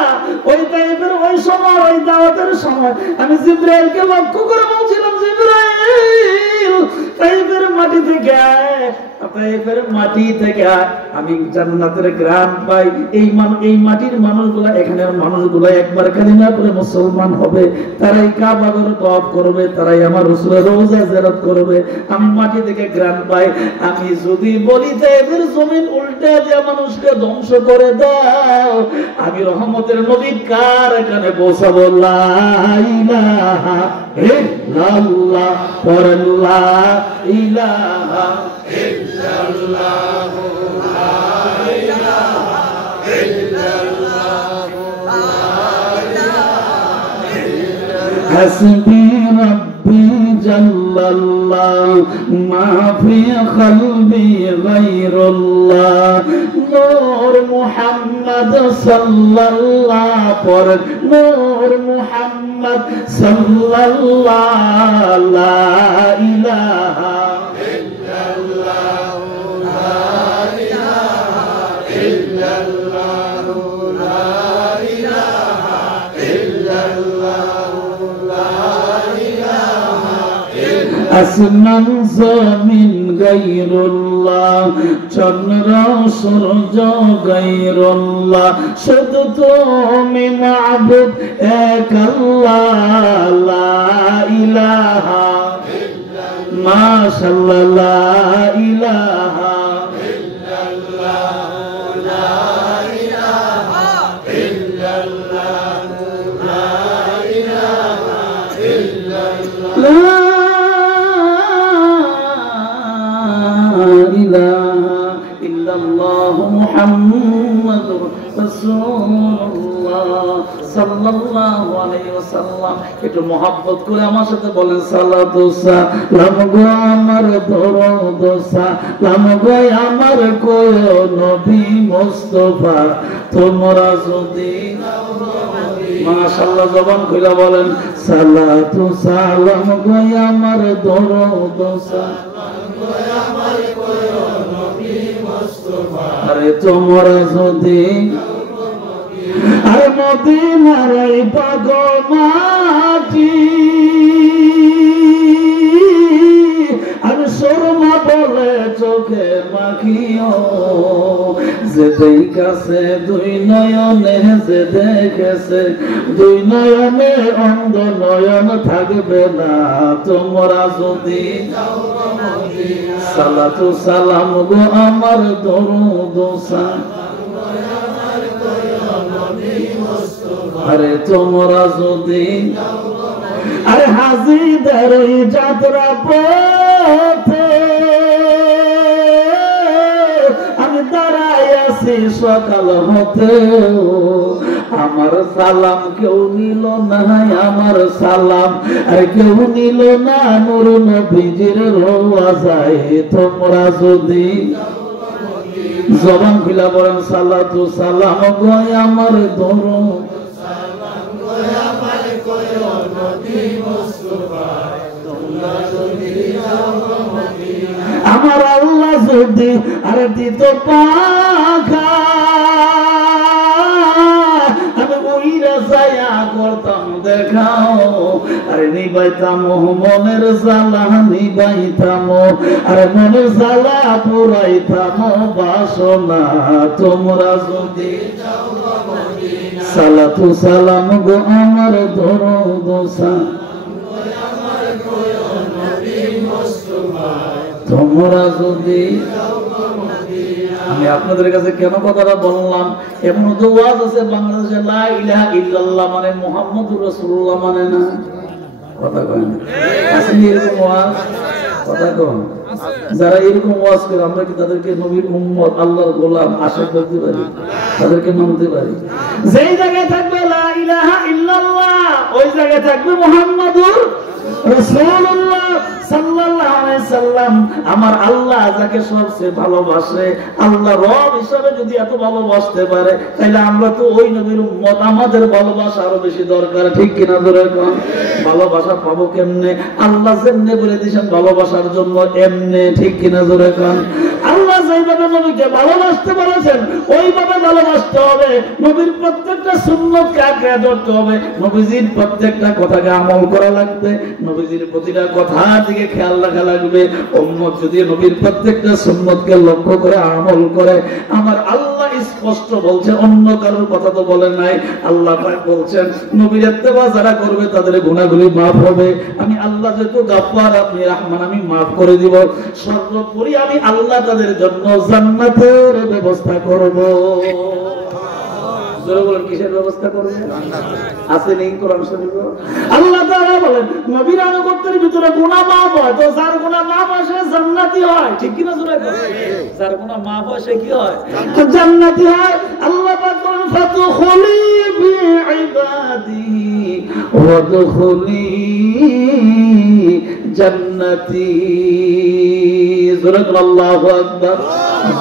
ওই তাইফের ওই সময়, ওই দাওয়াতের সময় আমি জিবরাইলকে লক্ষ্য করে বলছিলাম, জিবরাইল তাইফের মাটি থেকে আয়, তাইফের মাটি থেকে আমি জান্নাতের গ্রাম পাই। এই মাটির মানুষগুলা, এখানের মানুষগুলা একবার কালিমা পড়ে মুসলমান হবে, তারাই কাবা ঘর তওয়াফ করবে, তারাই আমার রাসূলের রওজা জিয়ারত করবে, আমি মাটি থেকে গ্রাম পাই। আমি যদি বলি তাইফের জমিন উল্টা দিয়ে মানুষকে ধ্বংস করে দাও, আমি রহমতের নবী কার কানে পৌঁছাবো? লা ইলাহা ইল্লাল্লাহ পড়েন, লা ইলাহা ইল্লাল্লাহ, লা ইলাহা ইল্লাল্লাহ, লা ইলাহা ইল্লাল্লাহ, হাসবি রাব্বি জাল্লাল্লাহ মা ফি কলবি গায়রুল্লাহ, নূর মুহাম্মদ সাল্লাল্লাহ পড়েন, নূর মুহাম্মদ সাল্লাল্লাহ, লা ইলাহা ইল্লাল্লাহ, লা ইলাহা ইল্লাল্লাহ, লা ইলাহা ইল্লাল্লাহ, লা ইলাহা ইল্লাল্লাহ, আসমান জমিন গায়রুল্লাহ, চন্দ্র সূর্য গায়রুল্লাহ, শুধু তুমি মাবুদ এক আল্লাহ, লা ইলাহা ইল্লাল্লাহ, মাশাআল্লাহ, লা ইলাহা ইল্লাল্লাহ, লা ইলাহা ইল্লাল্লাহ, লা ইলাহা ইল্লাল্লাহ, লা ইলাহা ইল্লাল্লাহ মুহাম্মাদুর রাসূলুল্লাহ সাল্লাল্লাহু আলাইহি ওয়াসাল্লাম। একটু মহব্বত করে আমার সাথে বলেন, সালাতু সালাম গো আমার দরুদ সালাম গো আমার কোয় নবী মুস্তাফা, তোমরা যদি মাশাআল্লাহ জবান খুলে বলেন, সালাতু সালাম গো আমার দরুদ সালাম গো আমার কোয় নবী মুস্তাফা, আরে তোমরা যদি আর মদিনার এই পাগল মাটি আর সুরমা বলে চোখে মাখিও, যে দেখাছে দুই নয়নে, যে দেখেছে দুই নয়নে, অন্ধ নয়ন থাকবে না তোমরা যদি। সালাতু সালাম গো আমার দরুদ আরে তোমরা যদি। আরে হাজিদের ওই যাত্রা পথে আমি দাঁড়াই আছি সকাল হতে, আমার সালাম কেউ নিল না, আমার সালাম আর কেউ নিল না, নূর নবীজির রওজায় তোমরা যদি। জবান খুলা বলেন সালাতু সালাম গো আমার দরুদ আমার আল্লাহ যদি আরে দিত পাখা, আমি উইরা যায়া করতাম দেখাও, আরে নিবাইতাম মনের জ্বালা, নিবাইতাম আরে মনের জ্বালা, পুরাইতাম বাসনা তোমরা যদি। সালাতু সালাম গো আমার দরুদ তোমরা যদি। আমি আপনাদের কাছে কেন কথাটা বললাম, এমন তো ওয়াজ আছে বাংলাদেশে লা ইলাহা ইল্লাল্লাহ মানে মুহাম্মদুর রাসূলুল্লাহ মানে না, কথা কয় না, আছে এরকম ওয়াজ, কথা কয়। যারা এরকম ওয়াজ করে আমরা কি তাদেরকে নবীর উম্মত আল্লাহর গোলাম আশা করতে পারি, তাদেরকে মানতে পারি? যেই জায়গায় থাকবে লা ইলাহা ইল্লাল্লাহ ওই জায়গায় থাকবে মুহাম্মাদুর রাসূলুল্লাহ সাল্লাল্লাহু আলাইহি সাল্লাম। আমার আল্লাহ যাকে সবচেয়ে ভালোবাসে, আল্লাহ রব হিসাবে যদি এত ভালোবাসতে পারে, তাহলে আমরা তো ওই নবীর উম্মত, আমাদের ভালোবাসা আরো বেশি দরকার, ঠিক কিনা ধরে কোন? ভালোবাসা পাবো কেমনে? আল্লাহ যেমনে বলে দিয়েছেন ভালোবাসার জন্য এমনে, ঠিক কিনা ধরে কোন? আল্লাহ যেভাবে নবীকে ভালোবাসতে বলেছেন ওইভাবে ভালোবাসতে হবে, নবীর প্রত্যেকটা সুন্নতকে আঁকড়ে ধরতে হবে, নবীজির প্রত্যেকটা কথাকে আমল করা লাগবে, নবীজির প্রতিটা কথা দিকে খেয়াল রাখা লাগবে। উম্মত যদি নবীর প্রত্যেকটা সুন্নতকে লক্ষ্য করে আমল করে, আমার আল্লাহ স্পষ্ট বলছে, অন্য কারোর কথা তো বলেন নাই, আল্লাহ পাক বলছেন নবীর ইত্তেবা যারা করবে তাদের গুনাহগুলি মাফ হবে। আমি আল্লাহ যেহেতু গাফফার, আপনি রহমান, আমি মাফ করে দিব। সর্বোপরি আমি আল্লাহ তাদের জন্য জান্নাতের ব্যবস্থা করব। জোরে বলেন কিসের ব্যবস্থা করবে? আছে নেই কোরআন শরীফ? আল্লাহ তাআলা বলেন নবীর আনুগত্যের ভিতরে গুনাহ মাফ হয়, তো যার গুনাহ মাফ হয় সে জান্নাতি হয়, ঠিক কি না? জোরে বলেন যার গুনাহ মাফ হয় সে কি হয়? জান্নাতি হয়। আল্লাহ পাক বলেন ফাতুখুলি বিইবাদি ওয়াদখুলি জান্নাতি। জোরে বলেন আল্লাহু আকবার।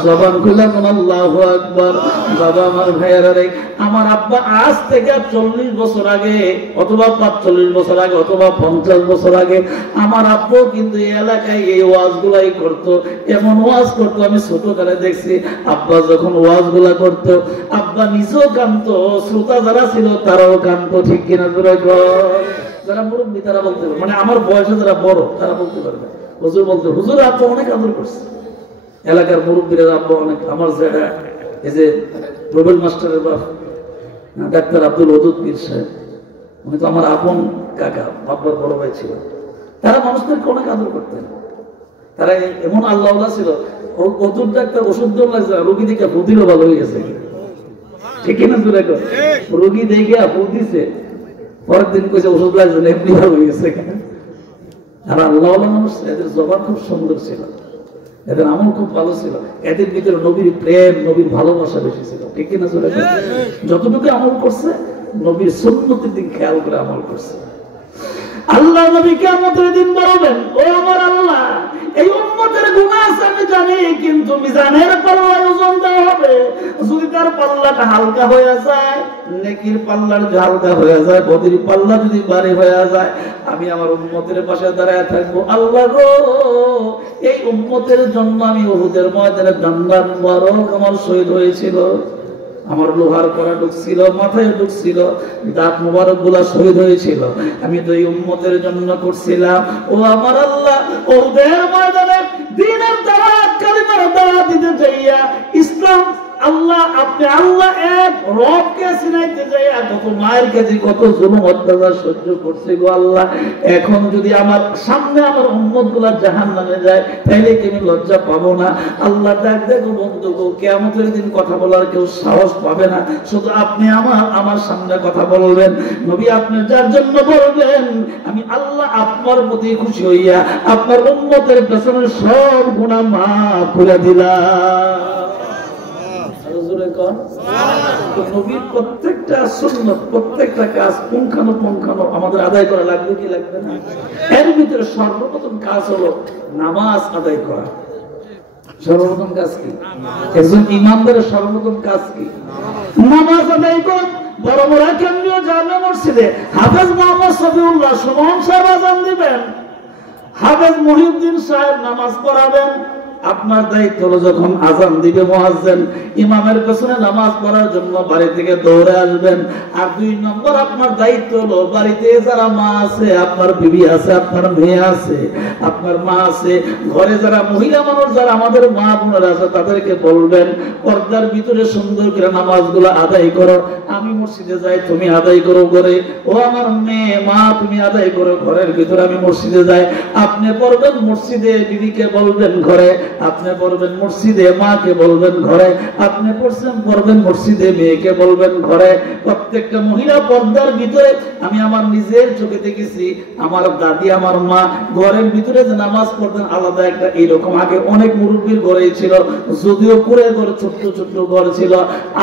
জবান খুলে বলেন আল্লাহু আকবার। বাবা আমার ভাইয়েরা রে, আমার আব্বা আজ থেকে 40 বছর আগে অথবা 45 বছর আগে অথবা 50 বছর আগে আমার আব্বু কিন্তু এই এলাকায় এই ওয়াজগুলাই করতো, এমন ওয়াজ করতো আমি ছোটকালে দেখছি। আব্বা যখন ওয়াজগুলা করতো আব্বা নিজেও কাঁদতো, শ্রোতা যারা ছিল তারাও কাঁদতো, ঠিক কিনা? যারা মুরব্বী তারা বলতে পারবে, মানে আমার বয়সে যারা বড় তারা বলতে পারবে। হুজুর বলতে, হুজুর আব্বা অনেক আদর করছে, এলাকার মুরব্বীরা আব্বা অনেক। আমার যেটা এই যে রুবেল মাস্টারের বাপ ডাক্তার আব্দুল ওদুদ পীর সাহেব, উনি তো আমার আপন কাকা, বাবার বড় ভাই ছিল। তারা মানুষদেরকে অনেক আদর করতেন, তারা এমন আল্লাহ ছিল। ওদুদ ডাক্তার ওষুধ দেওয়া লাগছে, রোগী দেখে ফুদিলও ভালো হয়ে গেছে, ঠিক কিনা? রোগী দেখে ফুদ দিছে, পরের দিন কইছে ওষুধ লাগছে না, এমনি ভালো হয়ে গেছে। আর আল্লাহ মানুষ, এদের জবান খুব সুন্দর ছিল, এদের আমল খুব ভালো ছিল, এদের ভিতরে নবীর প্রেম, নবীর ভালোবাসা বেশি ছিল, ঠিক কিনা? যতটুকু আমল করছে নবীর সুন্নতের দিক খেয়াল করে আমল করছে। আল্লাহ নবী কিয়ামতের দিন বলবেন, ও আমার আল্লাহ, এই উম্মতের গুনাহ আছে আমি জানি, কিন্তু মিজানের পাল্লায় ওজন দেওয়া হবে। যদি তার পাল্লাটা হালকা হয়ে যায়, নেকির পাল্লা যদি হালকা হয়ে যায়, বদির পাল্লা যদি ভারী হয়ে যায়, আমি আমার উম্মতের পাশে দাঁড়ায় থাকবো। আল্লাহ গো, এই উম্মতের জন্য আমি উহুদের ময়দানে জান্নাত মুবারক আমার শহীদ হয়েছিল, আমার লোহার কড়া ঢুকছিল, মাথায় ঢুকছিল, দাঁত মুবারক গুলা শহীদ হয়েছিল, আমি তো এই উম্মতের জন্য করছিলাম। ও আমার আল্লাহ, ওদের ময়দানে দ্বীনের দাওয়াত, কালিমার দাওয়াত দিতে যাইয়া, ইসলাম আল্লাহ আপনি আল্লাহ এক রবকে চিনাইতে যাই কত মায়ের কাছে কত জুলুম অত্যাচার সহ্য করছে গো আল্লাহ। এখন যদি আমার সামনে আমার উম্মতগুলা জাহান্নামে যায় তাইলে কি আমি লজ্জা পাবো না? আল্লাহ ডাক দেখো বন্ধু গো, কিয়ামতের দিন কথা বলার কেউ সাহস পাবে না, শুধু আপনি আমার সামনে কথা বলবেন। নবী আপনি যার জন্য বলবেন আমি আল্লাহ আপনার প্রতি খুশি হইয়া আপনার উম্মতের পেছনের সব গুনাহ মাফ করে দিলাম। নবীর প্রত্যেকটা সুন্নাত প্রত্যেকটা কাজ পুঙ্খানুপুঙ্খানু আমাদের আদায় করা লাগবে কি লাগবে না? এর ভিতরে সর্বপ্রথম কাজ হলো নামাজ আদায় করা। সর্বপ্রথম কাজ কি? একজন ইমানদারের সর্বপ্রথম কাজ কি? নামাজ আদায় কর। বড় বড় কেন্দ্রীয় জামে মসজিদে হাফেজ মোহাম্মদ শফিউল্লাহ সুমন সাহেব আযান দিবেন, হাফেজ মহিউদ্দিন সাহেব নামাজ পড়াবেন। আপনার দায়িত্ব হলো যখন আযান দিবে মুয়াজ্জিন ইমামের পেছনে নামাজ পড়ার জন্য বাড়ি থেকে দৌড়ে আসবেন। আর 2 নম্বর আপনার দায়িত্ব হলো বাড়িতে যারা মা আছে, আপনার বিবি আছে, আপনার মেয়ে আছে, আপনার মা আছে, ঘরে যারা মহিলা মানুষ যারা আমাদের মা বোনেরা আছে তাদেরকে বলবেন পর্দার ভিতরে সুন্দর করে নামাজগুলো আদায় করো। আমি মসজিদে যাই তুমি আদায় করো ঘরে, ও আমার মেয়ে মা তুমি আদায় করো ঘরের ভিতরে, আমি মসজিদে যাই। আপনি পড়বেন মসজিদে, বিবিকে বলবেন ঘরে, আপনি পড়বেন মসজিদে, মাকে বলবেন ঘরে, আপনি পড়বেন মসজিদে, মেয়েকে বলবেন ঘরে। প্রত্যেকটা মহিলা পর্দার ভিতরে আমি আমার নিজের চোখে দেখেছি আমার দাদি আমার মা ঘরের ভিতরে যে নামাজ পড়তেন আলাদা একটা এরকম আগে অনেক মুরব্বীর ঘরেই ছিল, যদিও কুড়ে ঘর ছোট্ট ছোট্ট ঘর ছিল,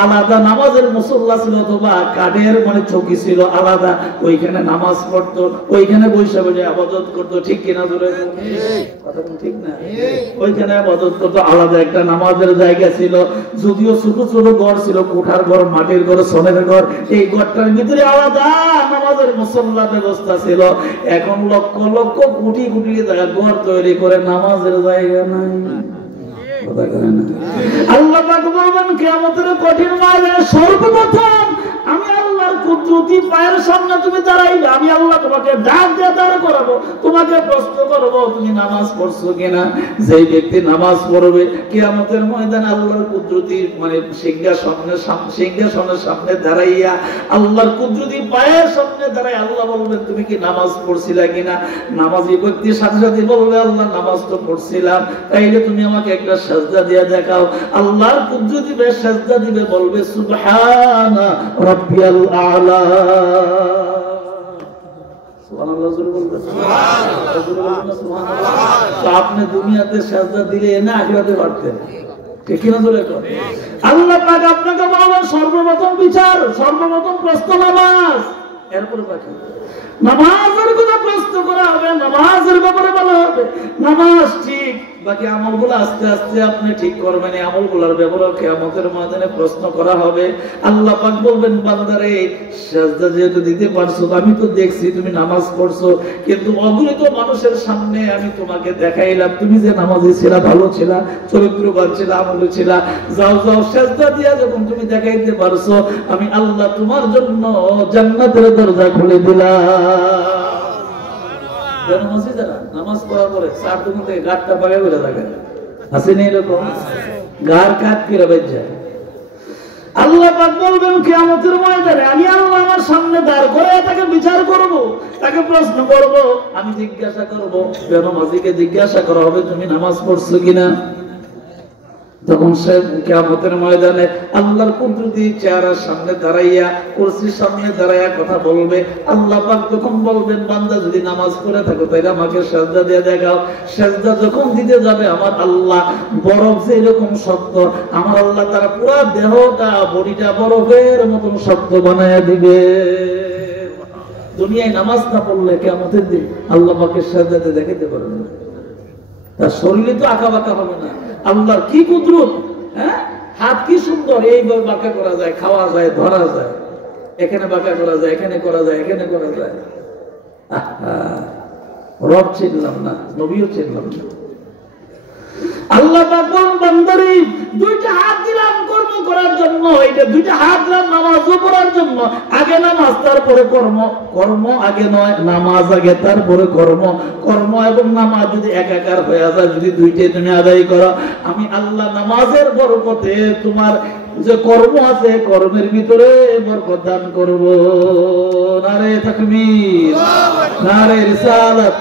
আলাদা নামাজের মুসল্লা ছিল অথবা কাঠের মানে চৌকি ছিল আলাদা, ওইখানে নামাজ পড়তো, ওইখানে বৈশা বসে ইবাদত করতো। ঠিক কিনা জোরে কথা ঠিক না? ওইখানে ইবাদত করতো, আলাদা একটা নামাজের জায়গা ছিল। যদিও ছোট ছোট ঘর ছিল, কোঠার ঘর, মাটির ঘর, সোনের ঘর, এই ঘরটার ভিতরে আলাদা নামাজের মুসল্লা ব্যবস্থা ছিল। এখন লক্ষ লক্ষ কোটি কোটি ঘর তৈরি করে নামাজের জায়গা নাই। আল্লাহ পাক বলবেন কিয়ামতের কঠিন ময়দানে সর্বপ্রথম আমি আল্লাহর কুদরতি পায়ের সামনে তুমি দাঁড়াইবে, আমি আল্লাহ তোমাকে ডাক দিয়ে দাঁড় করাবো, তোমাকে প্রশ্ন করবো তুমি নামাজ পড়ছো কিনা। যেই ব্যক্তি নামাজ পড়বে কিয়ামতের ময়দানে আল্লাহর কুদরতি মানে সিংহাসনের সামনে দাঁড়াইয়া আল্লাহর কুদরতি পায়ের সামনে দাঁড়াই আল্লাহ বলবেন তুমি কি নামাজ পড়ছিলা কিনা। নামাজি ব্যক্তি সাথে সাথে বলবে আল্লাহ নামাজ তো পড়ছিলাম, তাইলে তুমি আমাকে একটা সাজদা দিয়ে দেখাও। আল্লাহর কুদরতি পায়ে সাজদা দিবে, বলবে সুবহানা রাব্বিয়াল আ'লা। সুবহানাল্লাহ জোরে বলবেন সুবহানাল্লাহ। তো আপনি দুনিয়াতে সাজদা দিলে না আখিরাতে পারতেন, ঠিক কিনা জোরে কর। আল্লাহ পাক আপনাকে বলবেন সর্বপ্রথম বিচার, সর্বপ্রথম প্রশ্ন নামাজ, এরপরে বাকি নামাজের কথা প্রশ্ন করা হবে, নামাজের ব্যাপারে বলা হবে। নামাজ ঠিক, বাকি আমলগুলো আস্তে আস্তে আপনি ঠিক করবেন। এই আমলগুলোর ব্যাপারে কিয়ামতের ময়দানে প্রশ্ন করা হবে। আল্লাহ পাক বলবেন বান্দারে সাজদা যেহেতু দিতে পারছো, আমি তো দেখছি তুমি নামাজ পড়ছো, কিন্তু অগণিত মানুষের সামনে আমি তোমাকে দেখাইলাম তুমি যে নামাজি ছিলা, ভালো ছিলা, চরিত্রবান ছিলা, আমলি ছিলা। যাও যাও সাজদা দিয়া যখন তুমি দেখাইতে পারছো, আমি আল্লাহ তোমার জন্য জান্নাতের দরজা খুলে দিলাম। নামাজ পড়ার পরে 4 দোকান থেকে গাঁটটা পাকা করে থাকে, আসেনি এরকম গার কাট করে বেঁচে যায়। আল্লাহ পাক বলবেন কিয়ামতের ময়দানে আমি আল্লাহ আমার সামনে দাঁড় করে তাকে বিচার করব, তাকে প্রশ্ন করব, আমি জিজ্ঞাসা করব। বেনামাজিকে জিজ্ঞাসা করা হবে তুমি নামাজ পড়ছো কিনা। তখন সে কিয়ামতের ময়দানে আল্লাহর কুদরতি চেহারার সামনে দাঁড়াইয়া, কুরসির সামনে দাঁড়াইয়া কথা বলবে। আল্লাহ পাক তখন বলবেন বান্দা যদি নামাজ পড়ে থাকো তাহলে আমাকে সাজদা দিয়ে দেখাও। সাজদা যখন দিতে যাবে আমার আল্লাহ বরফ যে এরকম শক্ত, আমার আল্লাহ তার পুরো দেহটা বডিটা বরফের মতন শক্ত বানায়া দিবে। দুনিয়ায় নামাজ না পড়লে কিয়ামতের দিন আল্লাহ পাকের সাজদাতে দেখাতে পারবে না, তার শরীরে তো আঁকা বাঁকা হবে না। আল্লাহর কি কুদরত, হ্যাঁ, হাত কি সুন্দর, এইভাবে বাঁকা করা যায়, খাওয়া যায়, ধরা যায়, এখানে বাঁকা করা যায়, এখানে করা যায়, এখানে করা যায়। রব চিনলাম না, নবীও চিনলাম না। আল্লাহ পাক বলেন বান্দারে 2টা হাত দিলাম কর্ম করার জন্য, এটা 2টা হাত দিলাম নামাজ পড়ার জন্য। আগে নামাজ তারপরে কর্ম, কর্ম আগে নয়, নামাজ আগে তারপরে কর্ম। কর্ম এবং নামাজ যদি একাকার হয়ে যায়, যদি 2টাই তুমি আদায় করো, আমি আল্লাহ নামাজের বরকতে তোমার যে কর্ম আছে কর্মের ভিতরে বরকত দান করব। নারে তাকবীর, নারে রিসালাত,